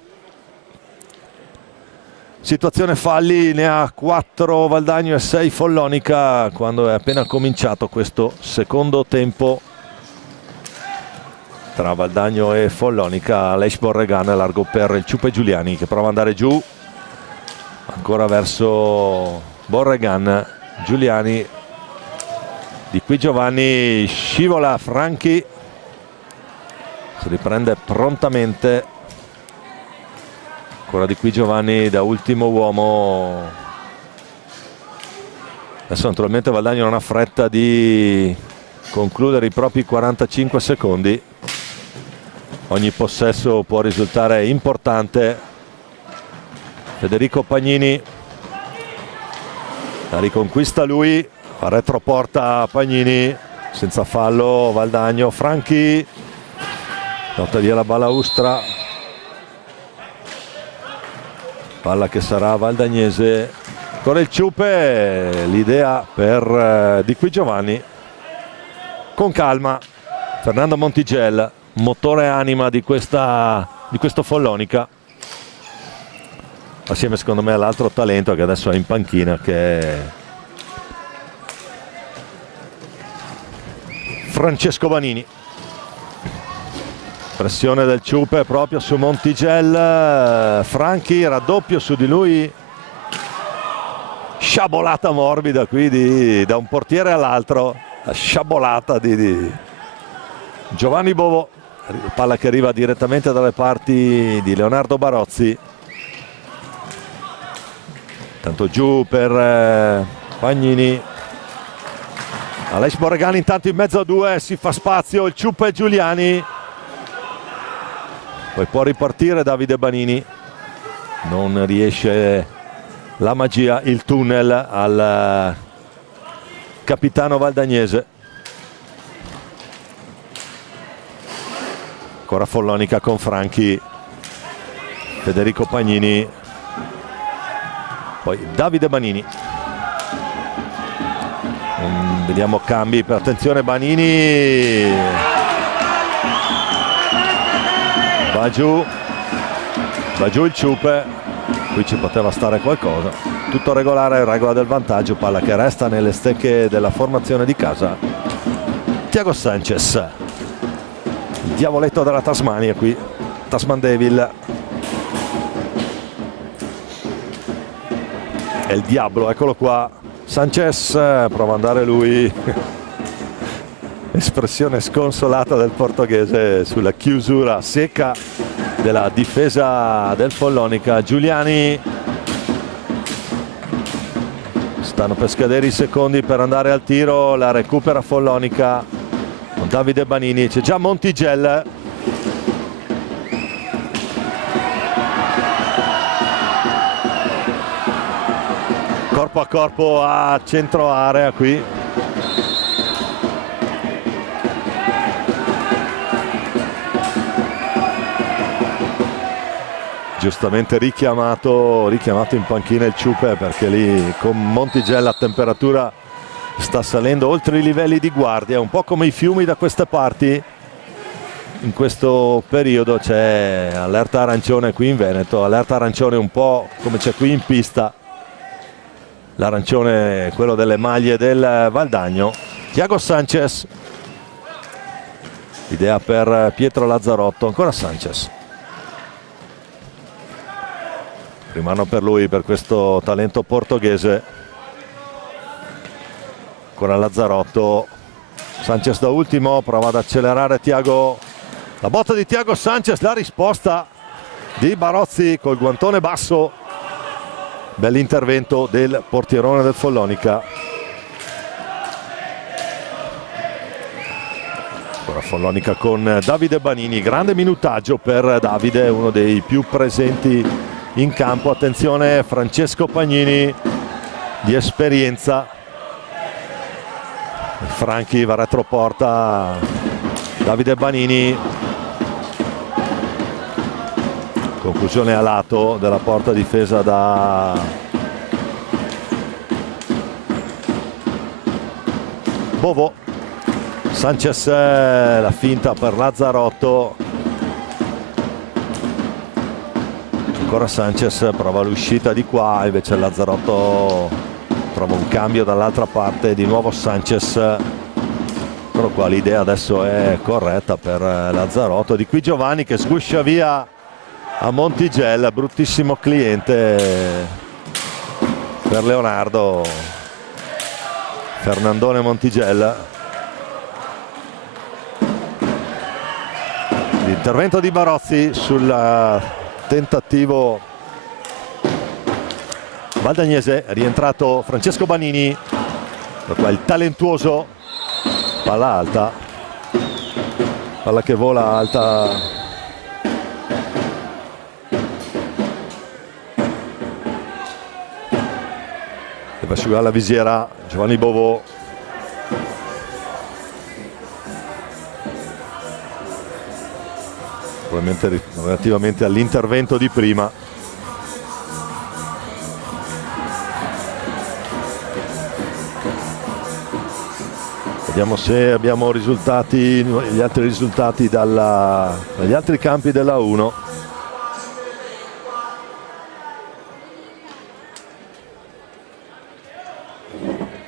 Situazione falli, ne ha 4 Valdagno e 6 Follonica quando è appena cominciato questo secondo tempo tra Valdagno e Follonica. Aleix Borregan largo per il Ciupe Giuliani, che prova ad andare giù, ancora verso Borregan, Giuliani, Di Qui Giovanni, scivola Franchi, si riprende prontamente. Ancora Di Qui Giovanni da ultimo uomo. Adesso naturalmente Valdagno non ha fretta di concludere i propri 45 secondi. Ogni possesso può risultare importante. Federico Pagnini la riconquista lui, fa retroporta Pagnini senza fallo. Valdagno, Franchi lotta via la balaustra, palla che sarà valdagnese. Ancora il Ciupe, l'idea per Di Qui Giovanni, con calma Fernando Montigel, motore e anima di questo Follonica, assieme secondo me all'altro talento che adesso è in panchina, che è Francesco Banini. Pressione del Ciupe proprio su Montigel, Franchi raddoppio su di lui, sciabolata morbida qui da un portiere all'altro, la sciabolata di Giovanni Bovo, palla che arriva direttamente dalle parti di Leonardo Barozzi. Tanto giù per Pagnini, Aleix Borregan intanto in mezzo a due, si fa spazio il Ciupe Giuliani, poi può ripartire Davide Banini, non riesce la magia, il tunnel al capitano valdagnese. Ancora Follonica con Franchi, Federico Pagnini, poi Davide Banini. Vediamo cambi per attenzione Banini, va giù il Ciupe, qui ci poteva stare qualcosa. Tutto regolare, regola del vantaggio, palla che resta nelle stecche della formazione di casa. Thiago Sanchez, il diavoletto della Tasmania qui, Tasman Devil. È il diavolo, eccolo qua. Sanchez prova ad andare lui. Espressione sconsolata del portoghese sulla chiusura secca della difesa del Follonica. Giuliani, stanno per scadere i secondi per andare al tiro, la recupera Follonica con Davide Banini, c'è già Montigelli. Corpo a corpo a centro area qui. Giustamente richiamato in panchina il Ciupe, perché lì con Montigelli la temperatura sta salendo oltre i livelli di guardia, un po' come i fiumi da queste parti. In questo periodo c'è allerta arancione qui in Veneto, allerta arancione un po' come c'è qui in pista. L'arancione è quello delle maglie del Valdagno. Thiago Sanchez, idea per Pietro Lazzarotto, ancora Sanchez. Rimano per lui, per questo talento portoghese. Ancora Lazzarotto, Sanchez da ultimo, prova ad accelerare Thiago. La botta di Thiago Sanchez, la risposta di Barozzi col guantone basso. Bell'intervento del portierone del Follonica. Ora Follonica con Davide Banini, grande minutaggio per Davide, uno dei più presenti in campo. Attenzione Francesco Pagnini, di esperienza. Franchi va retroporta Davide Banini, conclusione a lato della porta difesa da Bovo. Sanchez, la finta per Lazzarotto, ancora Sanchez prova l'uscita di qua, invece Lazzarotto trova un cambio dall'altra parte, di nuovo Sanchez. Però qua l'idea adesso è corretta per Lazzarotto, di qui Giovanni che sguscia via a Montigelli, bruttissimo cliente per Leonardo. Fernandone Montigelli. L'intervento di Barozzi sul tentativo valdagnese. È rientrato Francesco Banini, qua il talentuoso, palla alta, palla che vola alta. Deve asciugare la visiera Giovanni Bovo. Probabilmente relativamente all'intervento di prima. Vediamo se abbiamo risultati, gli altri risultati dagli altri campi della 1.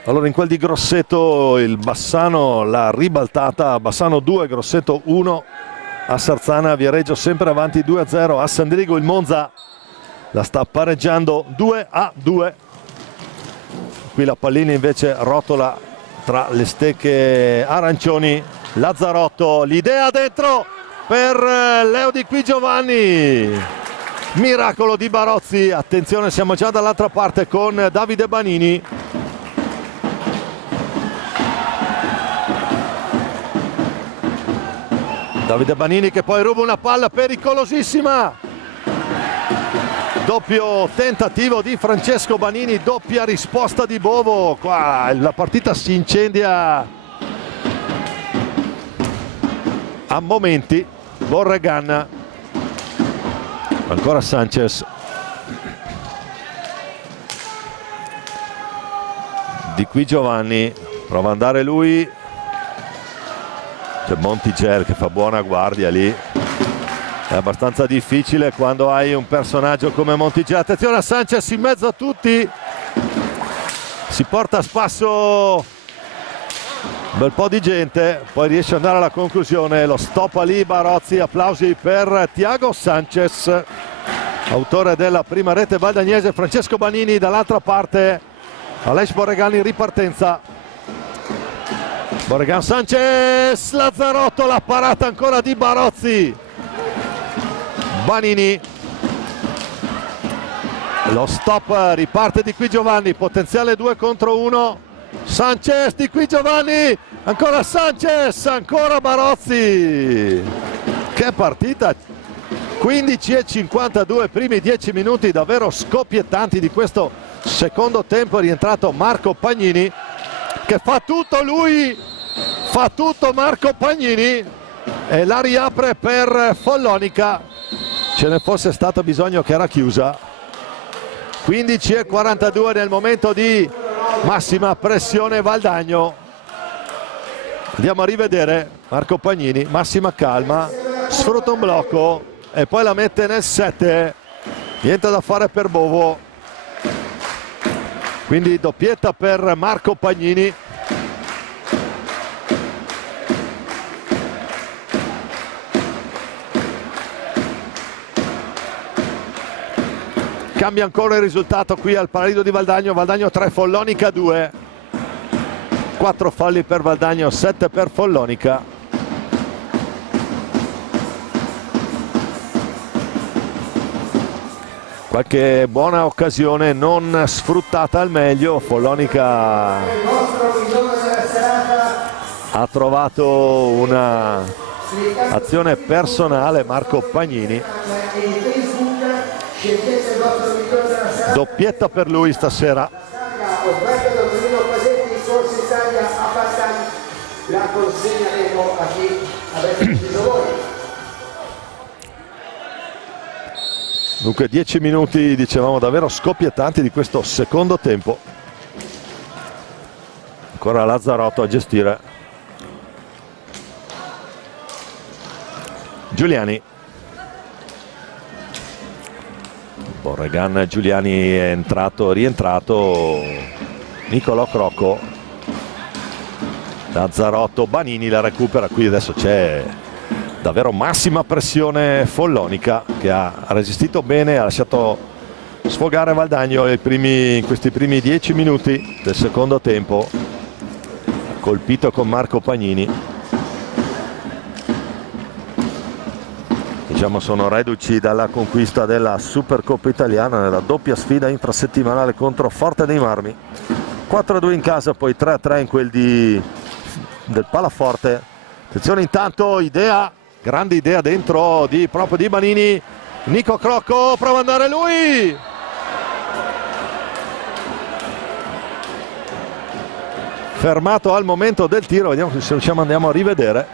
Allora in quel di Grosseto il Bassano l'ha ribaltata, Bassano 2, Grosseto 1. A Sarzana Viareggio sempre avanti 2-0, a San Diego il Monza la sta pareggiando 2-2. Qui la pallina invece rotola tra le stecche arancioni. Lazzarotto, l'idea dentro per Leo Di Qui Giovanni. Miracolo di Barozzi, attenzione siamo già dall'altra parte con Davide Banini. Davide Banini che poi ruba una palla pericolosissima. Doppio tentativo di Francesco Banini, doppia risposta di Bovo. Qua la partita si incendia a momenti. Borregan, ancora Sanchez, Di Qui Giovanni. prova ad andare lui, c'è Montigel che fa buona guardia lì. È abbastanza difficile quando hai un personaggio come Montigel. Attenzione a Sanchez in mezzo a tutti, si porta a spasso un bel po' di gente, poi riesce ad andare alla conclusione, lo stoppa lì Barozzi. Applausi per Thiago Sanchez, autore della prima rete valdagnese. Francesco Banini dall'altra parte, Aleix Borregan in ripartenza. Borregan, Sanchez, Lazzarotto, la parata ancora di Barozzi. Banini, lo stop, riparte Di Qui Giovanni, potenziale 2 contro 1. Sanchez, Di Qui Giovanni, ancora Sanchez, ancora Barozzi. Che partita! 15:52, primi 10 minuti davvero scoppiettanti di questo secondo tempo. È rientrato Marco Pagnini che fa tutto lui, fa tutto Marco Pagnini e la riapre per Follonica. Ce ne fosse stato bisogno che era chiusa. 15:42 nel momento di massima pressione Valdagno. Andiamo a rivedere Marco Pagnini, massima calma, sfrutta un blocco e poi la mette nel 7. Niente da fare per Bovo, quindi doppietta per Marco Pagnini. Cambia ancora il risultato qui al Paradiso di Valdagno. Valdagno 3, Follonica 2. 4 falli per Valdagno, 7 per Follonica. Qualche buona occasione non sfruttata al meglio. Follonica ha trovato una azione personale, Marco Pagnini. Doppietta per lui stasera. La consegneremo a chi avete deciso voi. Dunque 10 minuti, dicevamo, davvero scoppiettanti di questo secondo tempo. Ancora Lazzarotto a gestire. Giuliani. Borregan, Giuliani è entrato, rientrato. Nicolò Crocco. Lazzarotto, Banini la recupera. Qui adesso c'è davvero massima pressione Follonica, che ha resistito bene, ha lasciato sfogare Valdagno in questi primi 10 minuti del secondo tempo. Ha colpito con Marco Pagnini. Diciamo sono reduci dalla conquista della Supercoppa italiana nella doppia sfida infrasettimanale contro Forte dei Marmi. 4-2 in casa, poi 3-3 in quel del Palaforte. Attenzione intanto, grande idea dentro proprio di Banini. Nico Crocco, prova ad andare lui. Fermato al momento del tiro, vediamo se riusciamo, andiamo a rivedere.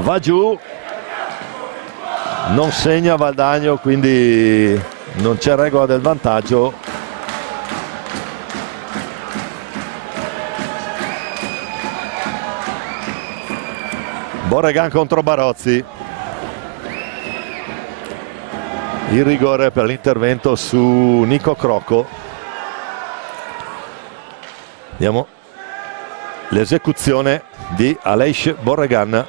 Va giù. Non segna Valdagno, quindi non c'è regola del vantaggio. Borregan contro Barozzi. Il rigore per l'intervento su Nico Crocco. Vediamo l'esecuzione di Aleix Borregan.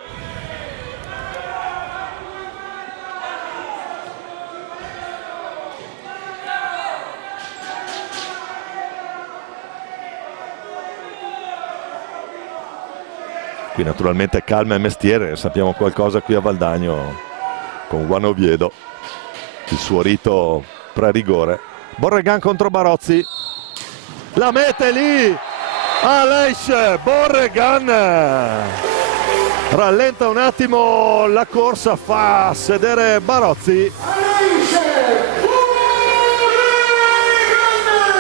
Qui naturalmente calma e mestiere, sappiamo qualcosa qui a Valdagno con Juan Oviedo, il suo rito pre-rigore. Borregan contro Barozzi, la mette lì Aleix Borregan, rallenta un attimo la corsa, fa sedere Barozzi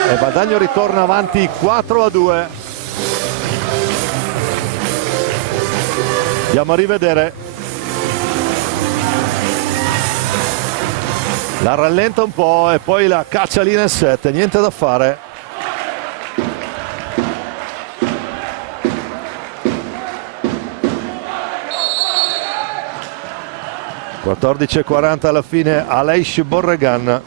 e Valdagno ritorna avanti 4-2. Andiamo a rivedere. La rallenta un po' e poi la caccia lì nel 7, niente da fare. 14:40 alla fine, Aleix Borregan.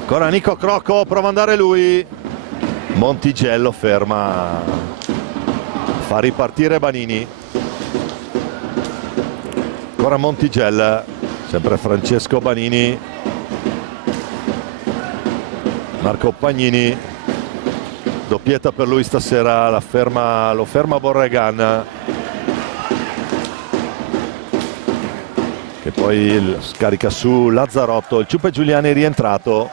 Ancora Nico Crocco, prova ad andare lui. Montigello ferma, fa ripartire Banini. Ancora Montigel, sempre Francesco Banini. Marco Pagnini, doppietta per lui stasera, lo ferma Borregan, che poi scarica su Lazzarotto. Il Ciupe Giuliani è rientrato.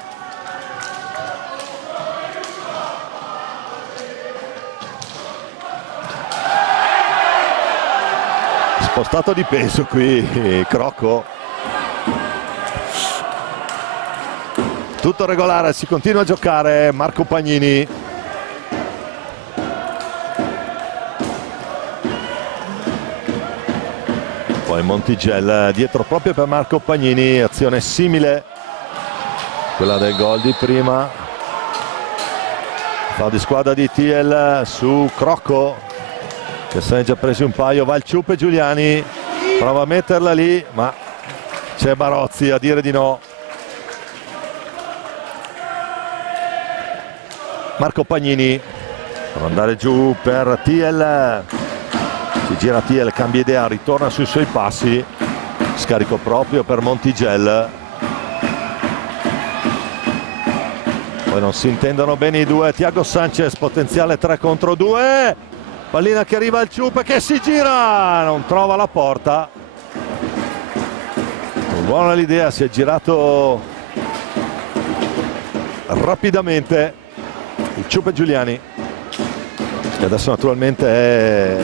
Spostato di peso qui Crocco. Tutto regolare, si continua a giocare. Marco Pagnini. Poi Montigel dietro proprio per Marco Pagnini, azione simile a quella del gol di prima. Fa di squadra di Thiel su Crocco, che se ne è già presi un paio. Va il Ciupe Giuliani, prova a metterla lì, ma c'è Barozzi a dire di no. Marco Pagnini, prova ad andare giù per Thiel, si gira Thiel, cambia idea, ritorna sui suoi passi, scarico proprio per Montigel. Poi non si intendono bene i due. Thiago Sanchez, potenziale 3 contro 2. Pallina che arriva al Ciupe, che si gira, non trova la porta. Buona l'idea, si è girato rapidamente il Ciupe Giuliani, e adesso naturalmente è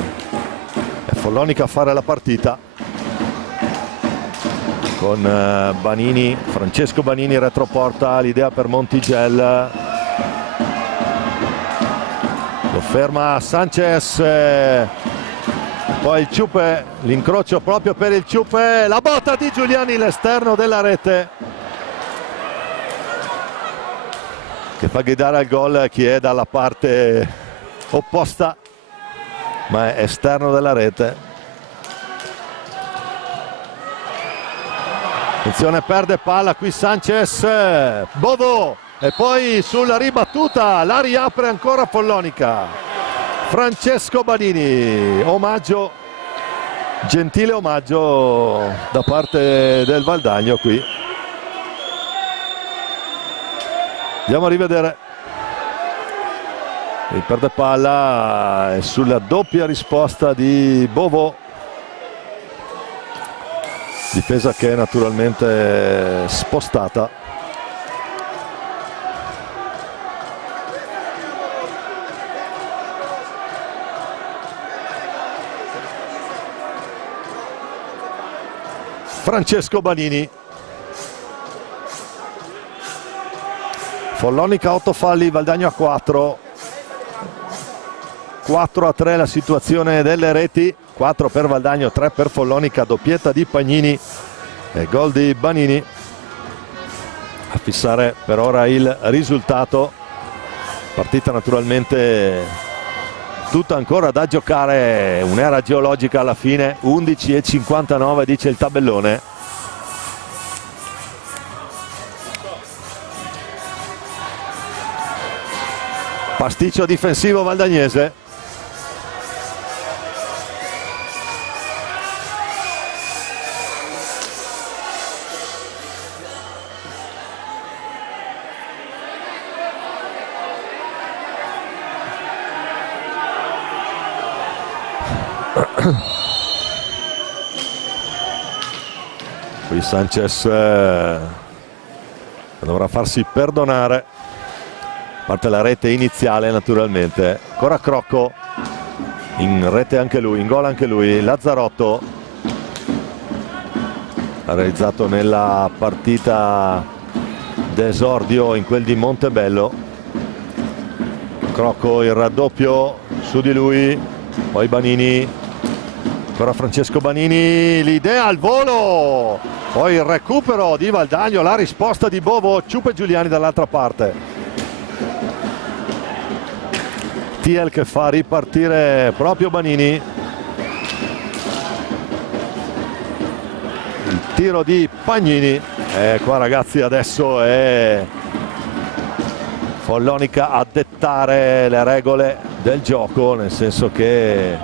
Follonica a fare la partita con Banini, Francesco Banini retroporta, l'idea per Montigel, lo ferma Sanchez, poi il Ciupe, l'incrocio proprio per il Ciupe, la botta di Giuliani, l'esterno della rete, che fa gridare al gol chi è dalla parte opposta, ma è esterno della rete. Attenzione, perde palla qui Sanchez, Bovo, e poi sulla ribattuta la riapre ancora Follonica. Francesco Banini, omaggio, gentile omaggio da parte del Valdagno qui. Andiamo a rivedere. Il perde palla è sulla doppia risposta di Bovo. Difesa che è naturalmente spostata. Francesco Banini. Follonica 8 falli, Valdagno a 4. 4-3 la situazione delle reti, 4 per Valdagno, 3 per Follonica, doppietta di Pagnini e gol di Banini a fissare per ora il risultato. Partita naturalmente tutta ancora da giocare, un'era geologica alla fine, 11:59 dice il tabellone. Pasticcio difensivo valdagnese. Qui Sanchez dovrà farsi perdonare, parte la rete iniziale naturalmente. Ancora Crocco, in rete anche lui, in gol anche lui. Lazzarotto ha realizzato nella partita d'esordio in quel di Montebello. Crocco il raddoppio su di lui, poi Banini, ancora Francesco Banini, l'idea al volo, poi il recupero di Valdagno, la risposta di Bovo, Ciupe Giuliani dall'altra parte. Tiel che fa ripartire proprio Banini. Il tiro di Pagnini. Qua ragazzi adesso è Follonica a dettare le regole del gioco, nel senso che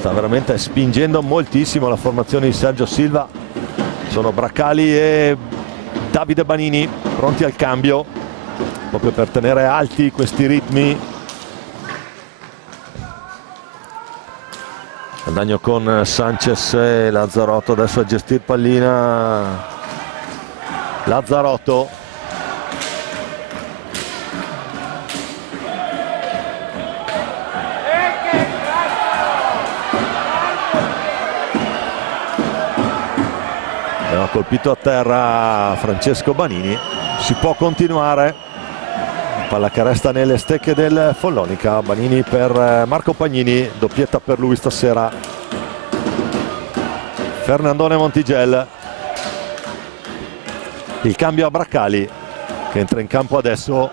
sta veramente spingendo moltissimo la formazione di Sergio Silva. Sono Braccali e Davide Banini pronti al cambio proprio per tenere alti questi ritmi. Guadagno con Sanchez e Lazzarotto adesso a gestire pallina. Lazzarotto, ha colpito a terra Francesco Banini. Si può continuare, palla che resta nelle stecche del Follonica. Banini per Marco Pagnini, doppietta per lui stasera. Fernandone Montigel, il cambio a Braccali che entra in campo adesso.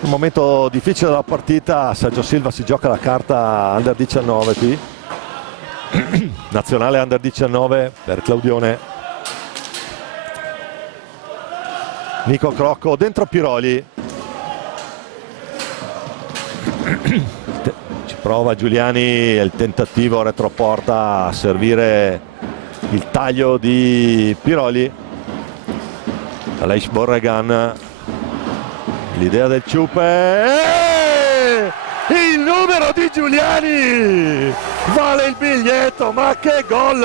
Un momento difficile della partita. Sergio Silva si gioca la carta under 19 qui. Nazionale under 19 per Claudione. Nico Crocco dentro Piroli. Ci prova Giuliani, il tentativo retroporta a servire il taglio di Piroli. Aleix Borregan, l'idea del Ciupe, il numero di Giuliani vale il biglietto. Ma che gol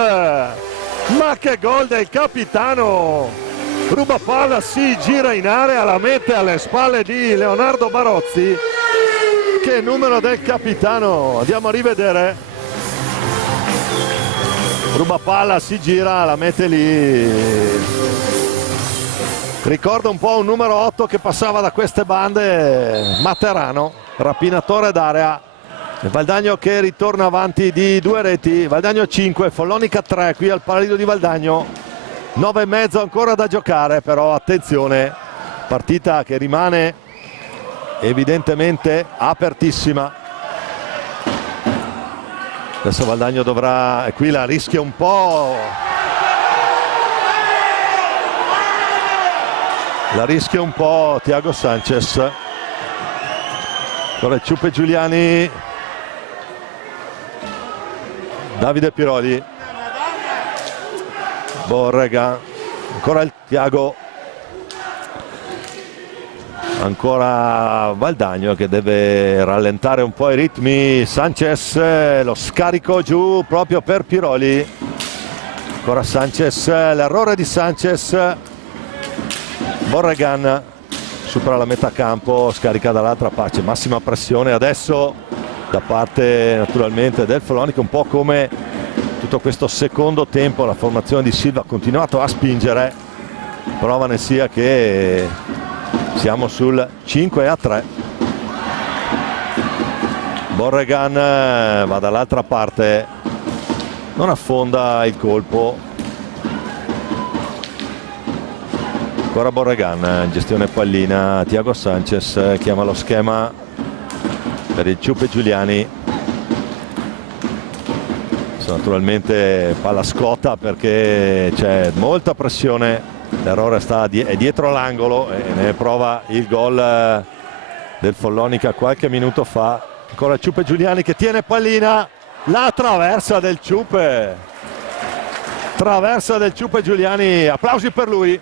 del capitano! Ruba palla, si gira in area, la mette alle spalle di Leonardo Barozzi. Che numero del capitano, andiamo a rivedere. Ruba palla, si gira, la mette lì. Ricorda un po' un numero 8 che passava da queste bande, Materano, rapinatore d'area. Valdagno che ritorna avanti di 2 reti. Valdagno 5, Follonica 3 qui al Palalido di Valdagno. 9,5 ancora da giocare, però attenzione, partita che rimane evidentemente apertissima. Adesso Valdagno dovrà, e qui la rischia un po', Thiago Sanchez. Ancora il Ciupe Giuliani, Davide Piroli, Borrega, ancora il Thiago, ancora Valdagno che deve rallentare un po' i ritmi. Sanchez, lo scarico giù proprio per Piroli. Ancora Sanchez, l'errore di Sanchez. Borregan supera la metà campo, scarica dall'altra parte, massima pressione adesso da parte naturalmente del Follonica, un po' come tutto questo secondo tempo. La formazione di Silva ha continuato a spingere, prova ne sia che siamo sul 5-3. Borregan va dall'altra parte, non affonda il colpo. Ancora Borregan, gestione pallina. Thiago Sanchez chiama lo schema per il Ciupe Giuliani. Naturalmente palla scotta perché c'è molta pressione, l'errore è dietro l'angolo e ne prova il gol del Follonica qualche minuto fa. Ancora il Ciupe Giuliani che tiene pallina, la traversa del Ciupe, Giuliani, applausi per lui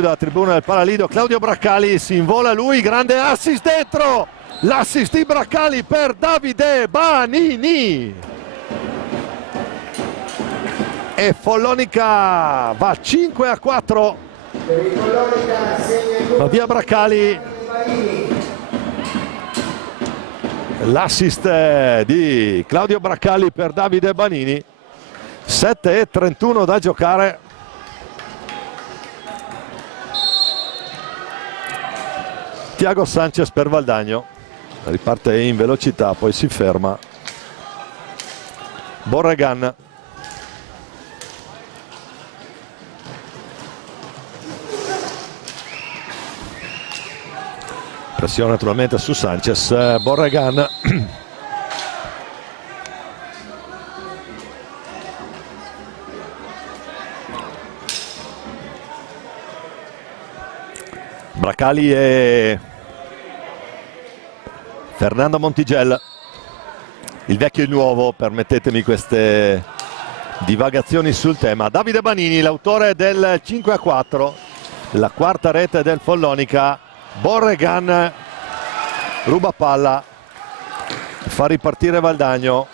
dalla tribuna del Palalido. Claudio Braccali si invola lui, grande assist dentro. L'assist di Braccali per Davide Banini. E Follonica va 5-4. Va via Braccali. L'assist di Claudio Braccali per Davide Banini. 7:31 da giocare. Thiago Sanchez per Valdagno. Riparte in velocità, poi si ferma. Borregan. Pressione naturalmente su Sanchez. Borregan. Bracali e Fernando Montigello, il vecchio e il nuovo, permettetemi queste divagazioni sul tema. Davide Banini, l'autore del 5-4, la quarta rete del Follonica. Borregan ruba palla, fa ripartire Valdagno.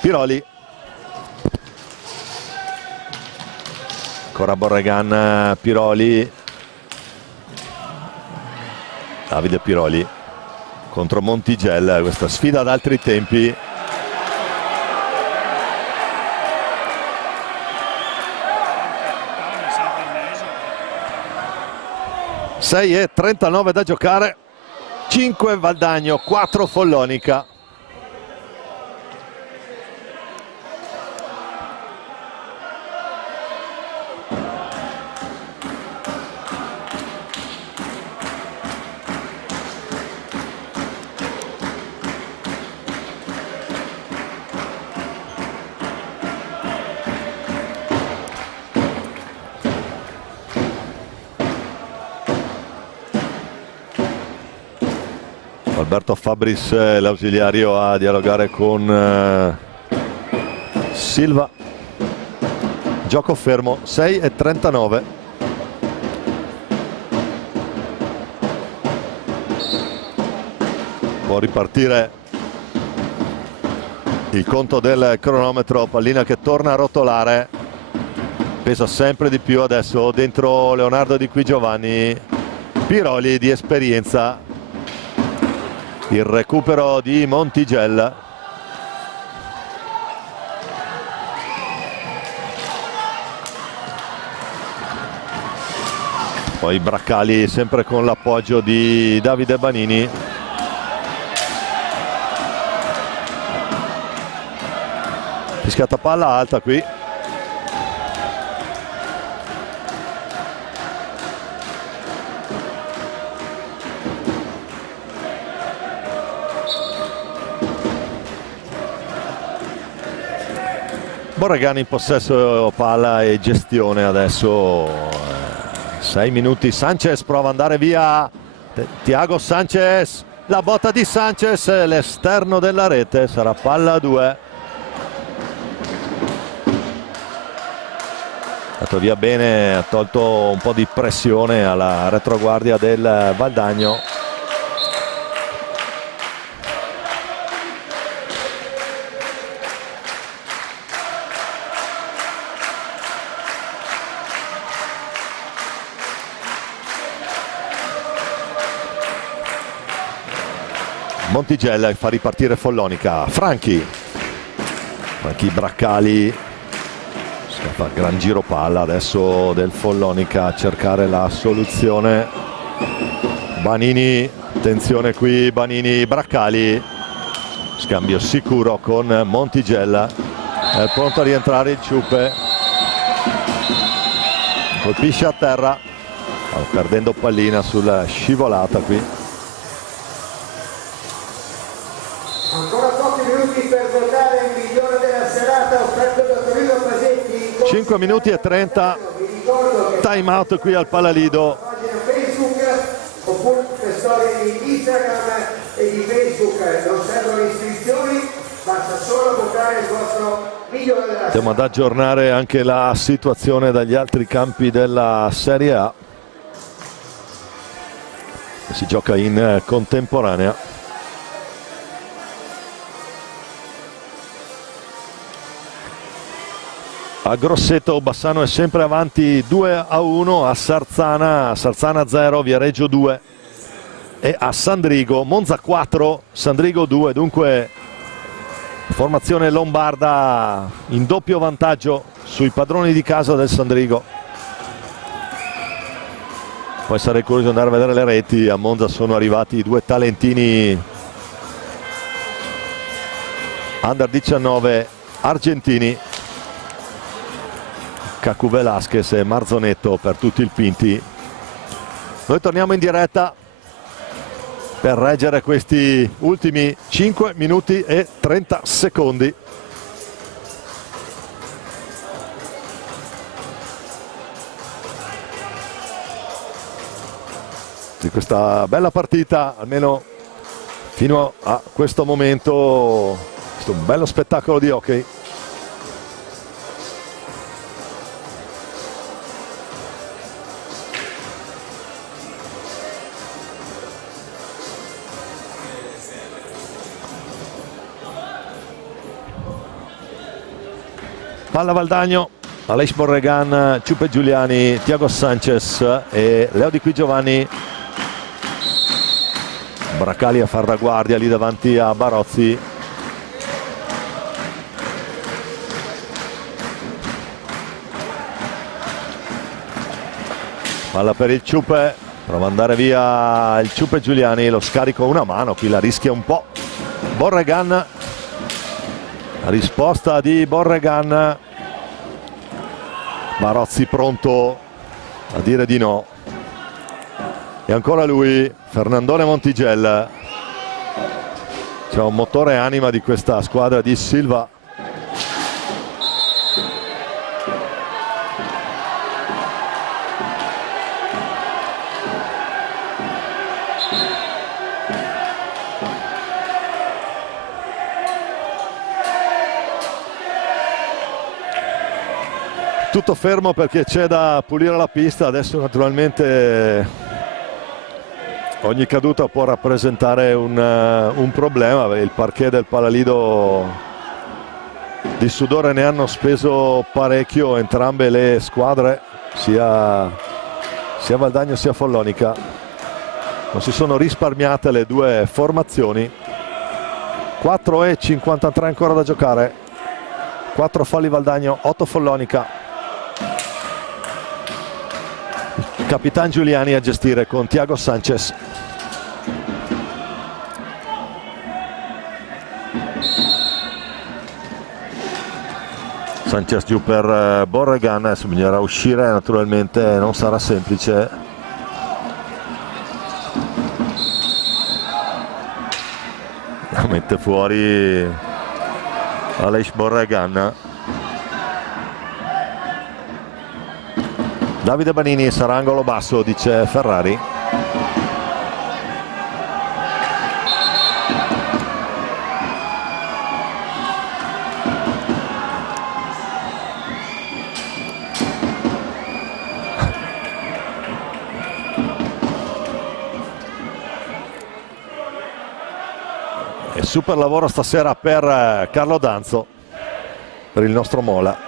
Piroli, ancora Borregan, Piroli. Davide Piroli contro Montigello, questa sfida ad altri tempi. Sei e 39 da giocare, 5 Valdagno, 4 Follonica. Alberto Fabris, l'ausiliario, a dialogare con Silva. Gioco fermo, 6 e 39. Può ripartire il conto del cronometro. Pallina che torna a rotolare, pesa sempre di più adesso dentro Leonardo Di Qui Giovanni. Piroli di esperienza. Il recupero di Montigello. Poi Bracali sempre con l'appoggio di Davide Banini. Fischiata palla alta qui. Borregan in possesso palla e gestione adesso. 6 minuti. Sanchez prova ad andare via. Thiago Sanchez, la botta di Sanchez, l'esterno della rete, sarà palla a 2. Ha dato via bene, ha tolto un po' di pressione alla retroguardia del Valdagno. Montigello fa ripartire Follonica. Franchi Bracali, scappa, gran giro palla adesso del Follonica a cercare la soluzione. Banini, attenzione qui, Banini, Bracali, scambio sicuro con Montigello, è pronto a rientrare il Ciupe, colpisce a terra, perdendo pallina sulla scivolata qui. Ancora pochi minuti per votare il migliore della serata offerto da Torino Pasetti. 5 minuti e 30, time out qui al Palalido. Pagina Facebook oppure le storie di Instagram e di Facebook, non servono iscrizioni, basta solo votare il vostro migliore della serata. Andiamo ad aggiornare anche la situazione dagli altri campi della Serie A. Si gioca in contemporanea. A Grosseto Bassano è sempre avanti 2-1, a Sarzana 0, Viareggio 2 e a Sandrigo Monza 4, Sandrigo 2, dunque formazione lombarda in doppio vantaggio sui padroni di casa del Sandrigo. Poi sarei curioso di andare a vedere le reti. A Monza sono arrivati 2 talentini under 19 argentini, Cacu Velasquez e Marzonetto per tutti il Pinti. Noi torniamo in diretta per reggere questi ultimi 5 minuti e 30 secondi. Di questa bella partita, almeno fino a questo momento, questo bello spettacolo di hockey. Palla Valdagno, Aleix Borregan, Ciupe Giuliani, Thiago Sanchez e Leo Di Qui Giovanni. Bracali a far da guardia lì davanti a Barozzi. Palla per il Ciupe, prova ad andare via il Ciupe Giuliani, lo scarico una mano, qui la rischia un po' Borregan. La risposta di Borregan, Barozzi pronto a dire di no. E ancora lui, Fernandone Montigello. C'è un motore e anima di questa squadra di Silva. Tutto fermo perché c'è da pulire la pista. Adesso naturalmente ogni caduta può rappresentare un problema. Il parquet del Palalido di sudore ne hanno speso parecchio entrambe le squadre, sia Valdagno sia Follonica. Non si sono risparmiate le due formazioni. 4:53 ancora da giocare. 4 falli Valdagno, 8 Follonica. Capitan Giuliani a gestire con Thiago Sanchez. Sanchez giù per Borregan, adesso bisognerà uscire, naturalmente non sarà semplice. La mette fuori Aleix Borregan. Davide Banini, sarà angolo basso, dice Ferrari. E super lavoro stasera per Carlo Danzo, per il nostro Mola.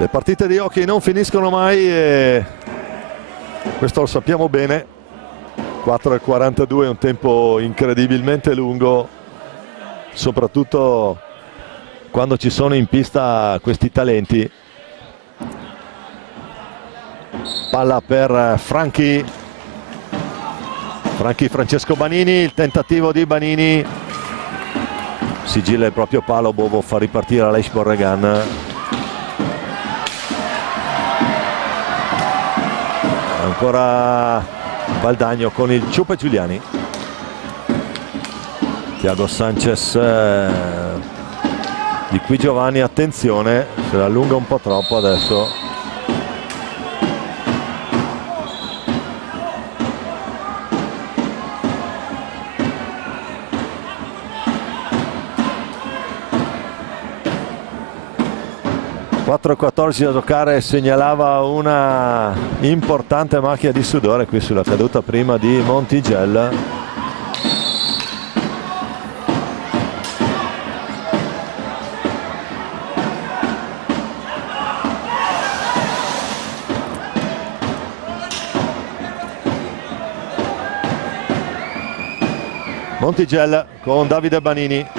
Le partite di hockey non finiscono mai e questo lo sappiamo bene. 4:42 è un tempo incredibilmente lungo, soprattutto quando ci sono in pista questi talenti. Palla per Franchi Francesco Banini, il tentativo di Banini, sigilla il proprio palo, Bobo fa ripartire Aleix Borregan. Ancora Valdagno con il Ciupe Giuliani. Thiago Sanchez, Di Qui Giovanni, attenzione, se la allunga un po' troppo adesso. (4:14 da giocare), segnalava una importante macchia di sudore qui sulla caduta prima di Montigello. Montigello con Davide Banini.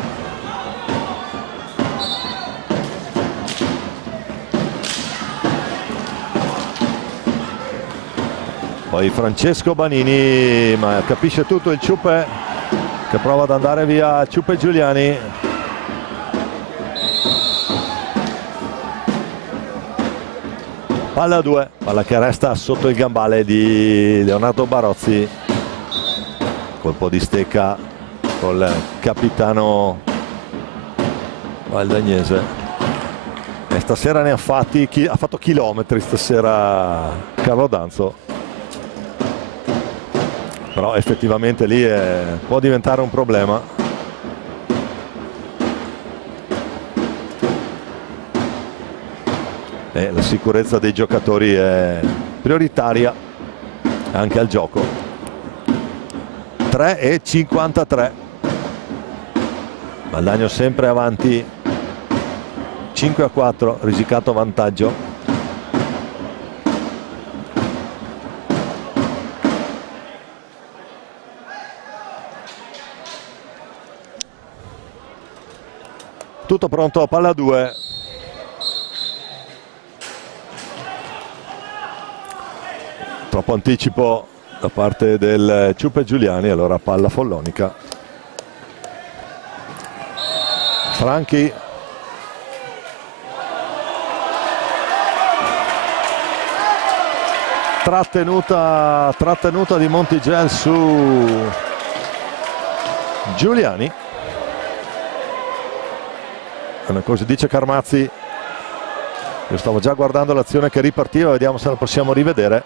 Poi Francesco Banini, ma capisce tutto il Ciupe. che prova ad andare via Ciupe Giuliani. Palla a 2, palla che resta sotto il gambale di Leonardo Barozzi. Colpo di stecca col capitano valdagnese. E stasera ne ha fatto chilometri stasera Carlo Danzo. Però effettivamente lì può diventare un problema. E la sicurezza dei giocatori è prioritaria anche al gioco. 3:53. Valdagno sempre avanti 5-4, risicato vantaggio. Tutto pronto, palla 2. Troppo anticipo da parte del Ciupe Giuliani, allora palla Follonica. Franchi. Trattenuta di Montigel su Giuliani. Così dice Carmazzi. Io stavo già guardando l'azione che ripartiva, vediamo se la possiamo rivedere.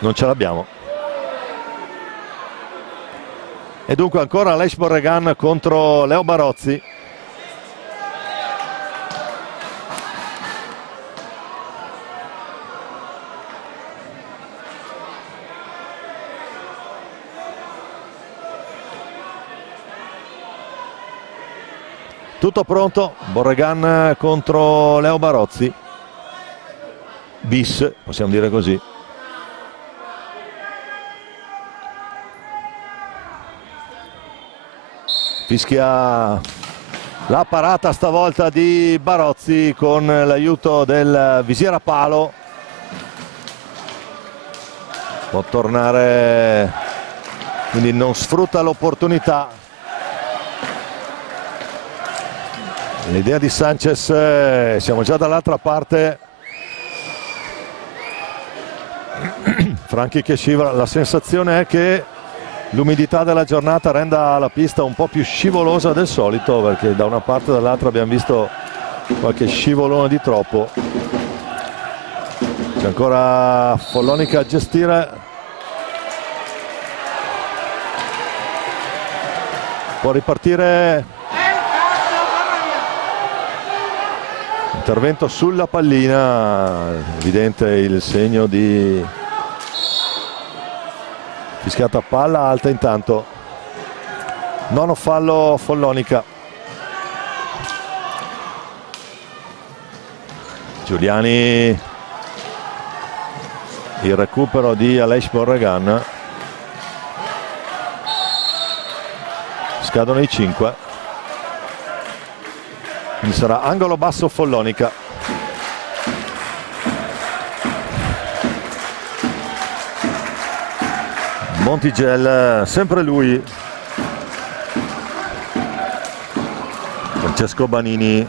Non ce l'abbiamo. E dunque ancora Aleix Borregan contro Leo Barozzi. Tutto pronto, Borregan contro Leo Barozzi. Bis, possiamo dire così. Fischia la parata stavolta di Barozzi con l'aiuto del visiera a palo. Può tornare, quindi non sfrutta l'opportunità. L'idea di Sanchez, siamo già dall'altra parte. Franchi che scivola, la sensazione è che l'umidità della giornata renda la pista un po' più scivolosa del solito, perché da una parte e dall'altra abbiamo visto qualche scivolone di troppo. C'è ancora Follonica a gestire. Può ripartire. Intervento sulla pallina, evidente il segno di fischiata palla alta intanto. Nono fallo Follonica. Giuliani, il recupero di Aleix Borregan. Scadono i 5. Quindi sarà angolo basso Follonica. Montigel, sempre lui. Francesco Banini.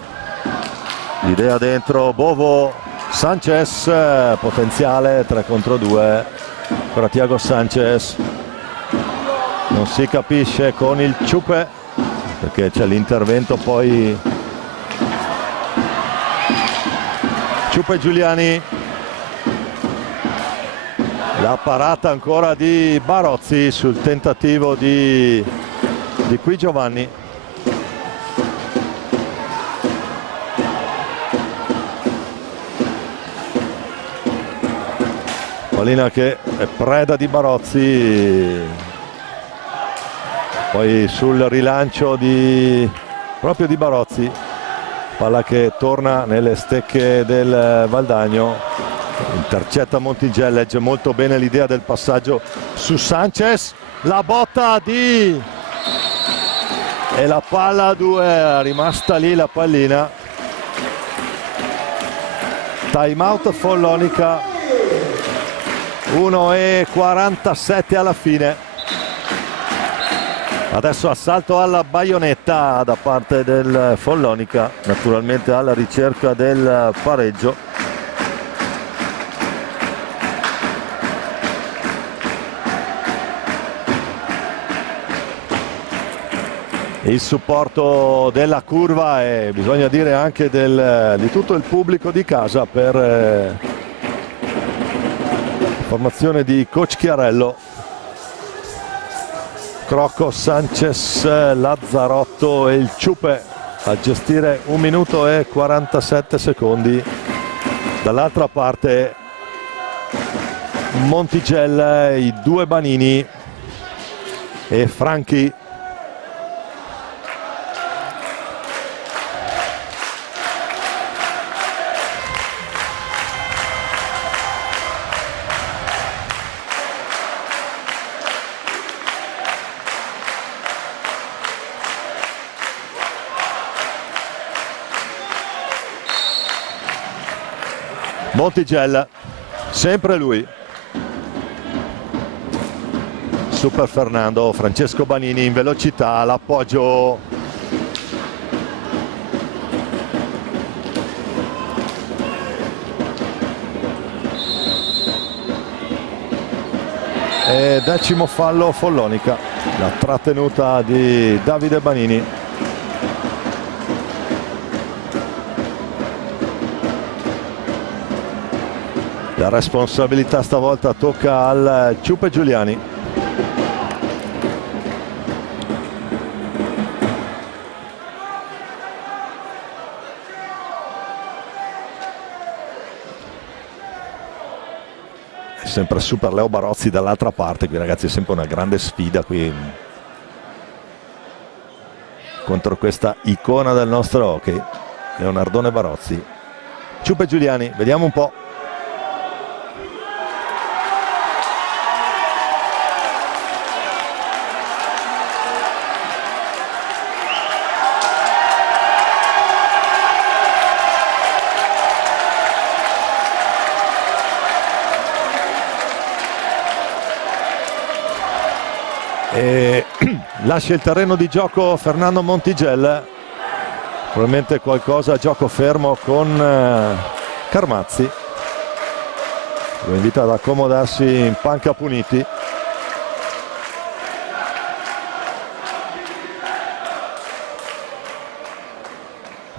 L'idea dentro, Bovo, Sanchez, potenziale 3 contro 2. Ancora Thiago Sanchez. Non si capisce con il Ciupe, perché c'è l'intervento poi. Ciupe Giuliani, la parata ancora di Barozzi sul tentativo di Qui Giovanni. Pallina che è preda di Barozzi, poi sul rilancio proprio di Barozzi. Palla che torna nelle stecche del Valdagno, intercetta Montigel, legge molto bene l'idea del passaggio su Sanchez, la botta e la palla a 2, è rimasta lì la pallina. Time out Follonica. 1:47 alla fine. Adesso assalto alla baionetta da parte del Follonica, naturalmente alla ricerca del pareggio. Il supporto della curva e bisogna dire anche di tutto il pubblico di casa per la formazione di coach Chiarello. Crocco, Sanchez, Lazzarotto e il Ciupe a gestire 1 minuto e 47 secondi. Dall'altra parte Montigello, i 2 Banini e Franchi. Montigello, sempre lui. Super Fernando, Francesco Banini in velocità, l'appoggio. E 10° fallo Follonica, la trattenuta di Davide Banini. La responsabilità stavolta tocca al Ciupe Giuliani. È sempre Super Leo Barozzi dall'altra parte, qui ragazzi è sempre una grande sfida qui contro questa icona del nostro hockey, Leonardone Barozzi. Ciupe Giuliani, vediamo un po'. E lascia il terreno di gioco Fernando Montigello, probabilmente qualcosa a gioco fermo con Carmazzi, lo invita ad accomodarsi in panca puniti.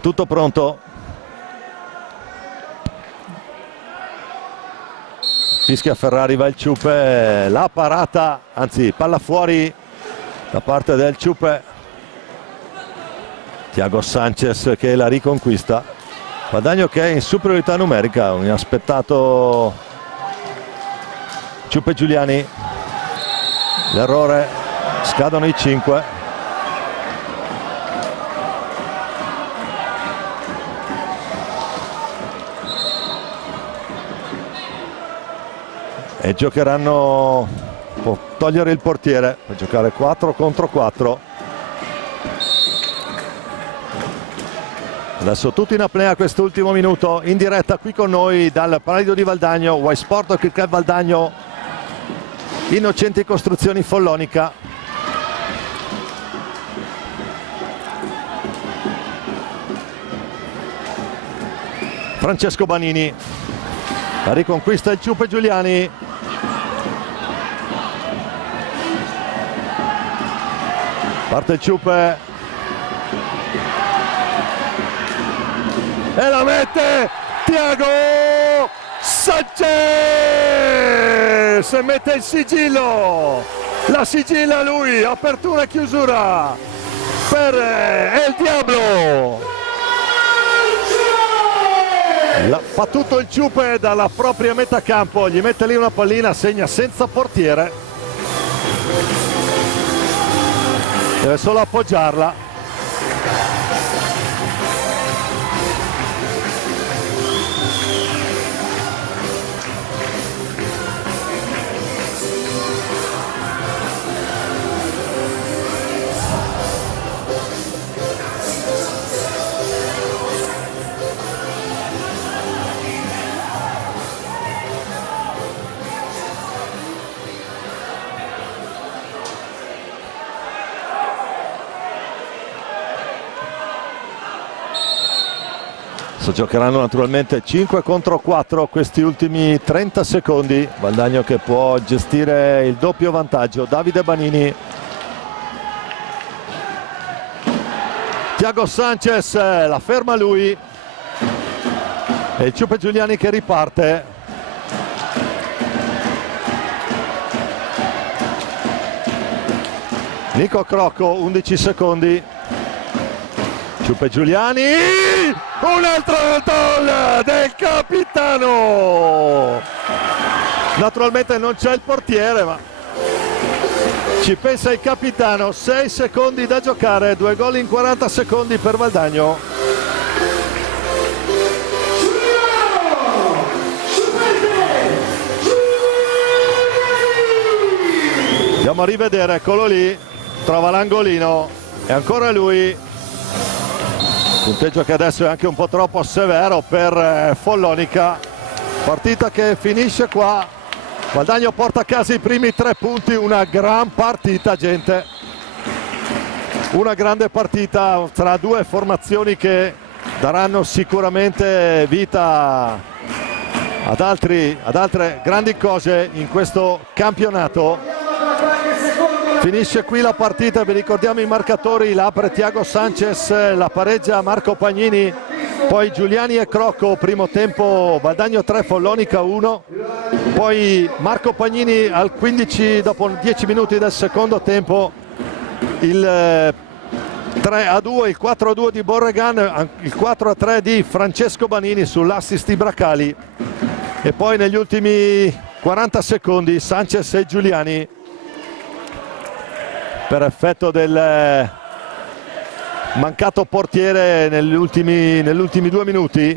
Tutto pronto. Fischia Ferrari, va il Ciupe, la parata, anzi palla fuori da parte del Ciupe. Thiago Sanchez che la riconquista. Guadagno che è in superiorità numerica, un inaspettato Ciupe Giuliani. L'errore, scadono i 5. E giocheranno, può togliere il portiere per giocare 4 contro 4. Adesso tutti in apnea quest'ultimo minuto, in diretta qui con noi dal Paradiso di Valdagno, Y Sport Hockey Club Valdagno, Innocenti Costruzioni Follonica. Francesco Banini, la riconquista il Ciupe Giuliani. Parte il Ciupe e la mette Thiago Sanchez, mette il sigillo, la sigilla lui, apertura e chiusura per El Diablo. Fa tutto il Ciupe dalla propria metà campo, gli mette lì una pallina, segna senza portiere. Deve solo appoggiarla. Adesso giocheranno naturalmente 5 contro 4 questi ultimi 30 secondi. Valdagno che può gestire il doppio vantaggio. Davide Banini, Thiago Sanchez, la ferma lui, e il Ciupe Giuliani che riparte. Nico Crocco, 11 secondi. Ciupe Giuliani, un altro gol del capitano. Naturalmente non c'è il portiere, ma ci pensa il capitano. 6 secondi da giocare, 2 gol in 40 secondi per Valdagno. Andiamo a rivedere, eccolo lì, trova l'angolino, è ancora lui. Punteggio che adesso è anche un po' troppo severo per Follonica. Partita che finisce qua. Valdagno porta a casa i primi 3 punti. Una gran partita, gente. Una grande partita tra due formazioni che daranno sicuramente vita ad altre grandi cose in questo campionato. Finisce qui la partita, vi ricordiamo i marcatori: la apre Thiago Sanchez, la pareggia Marco Pagnini, poi Giuliani e Crocco, primo tempo Valdagno 3, Follonica 1, poi Marco Pagnini al 15 dopo 10 minuti del secondo tempo il 3-2, il 4-2 di Borregan, il 4-3 di Francesco Banini sull'assist di Bracali, e poi negli ultimi 40 secondi Sanchez e Giuliani, per effetto del mancato portiere negli ultimi 2 minuti.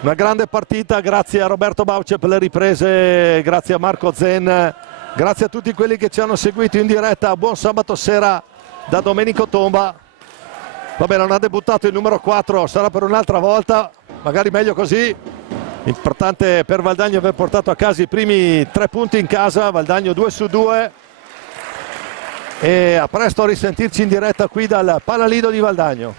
Una grande partita, grazie a Roberto Bauce per le riprese, grazie a Marco Zen, grazie a tutti quelli che ci hanno seguito in diretta. Buon sabato sera da Domenico Tomba. Vabbè, non ha debuttato il numero 4, sarà per un'altra volta, magari meglio così. Importante per Valdagno aver portato a casa i primi 3 punti in casa. Valdagno 2-2. E a presto a risentirci in diretta qui dal Palalido di Valdagno.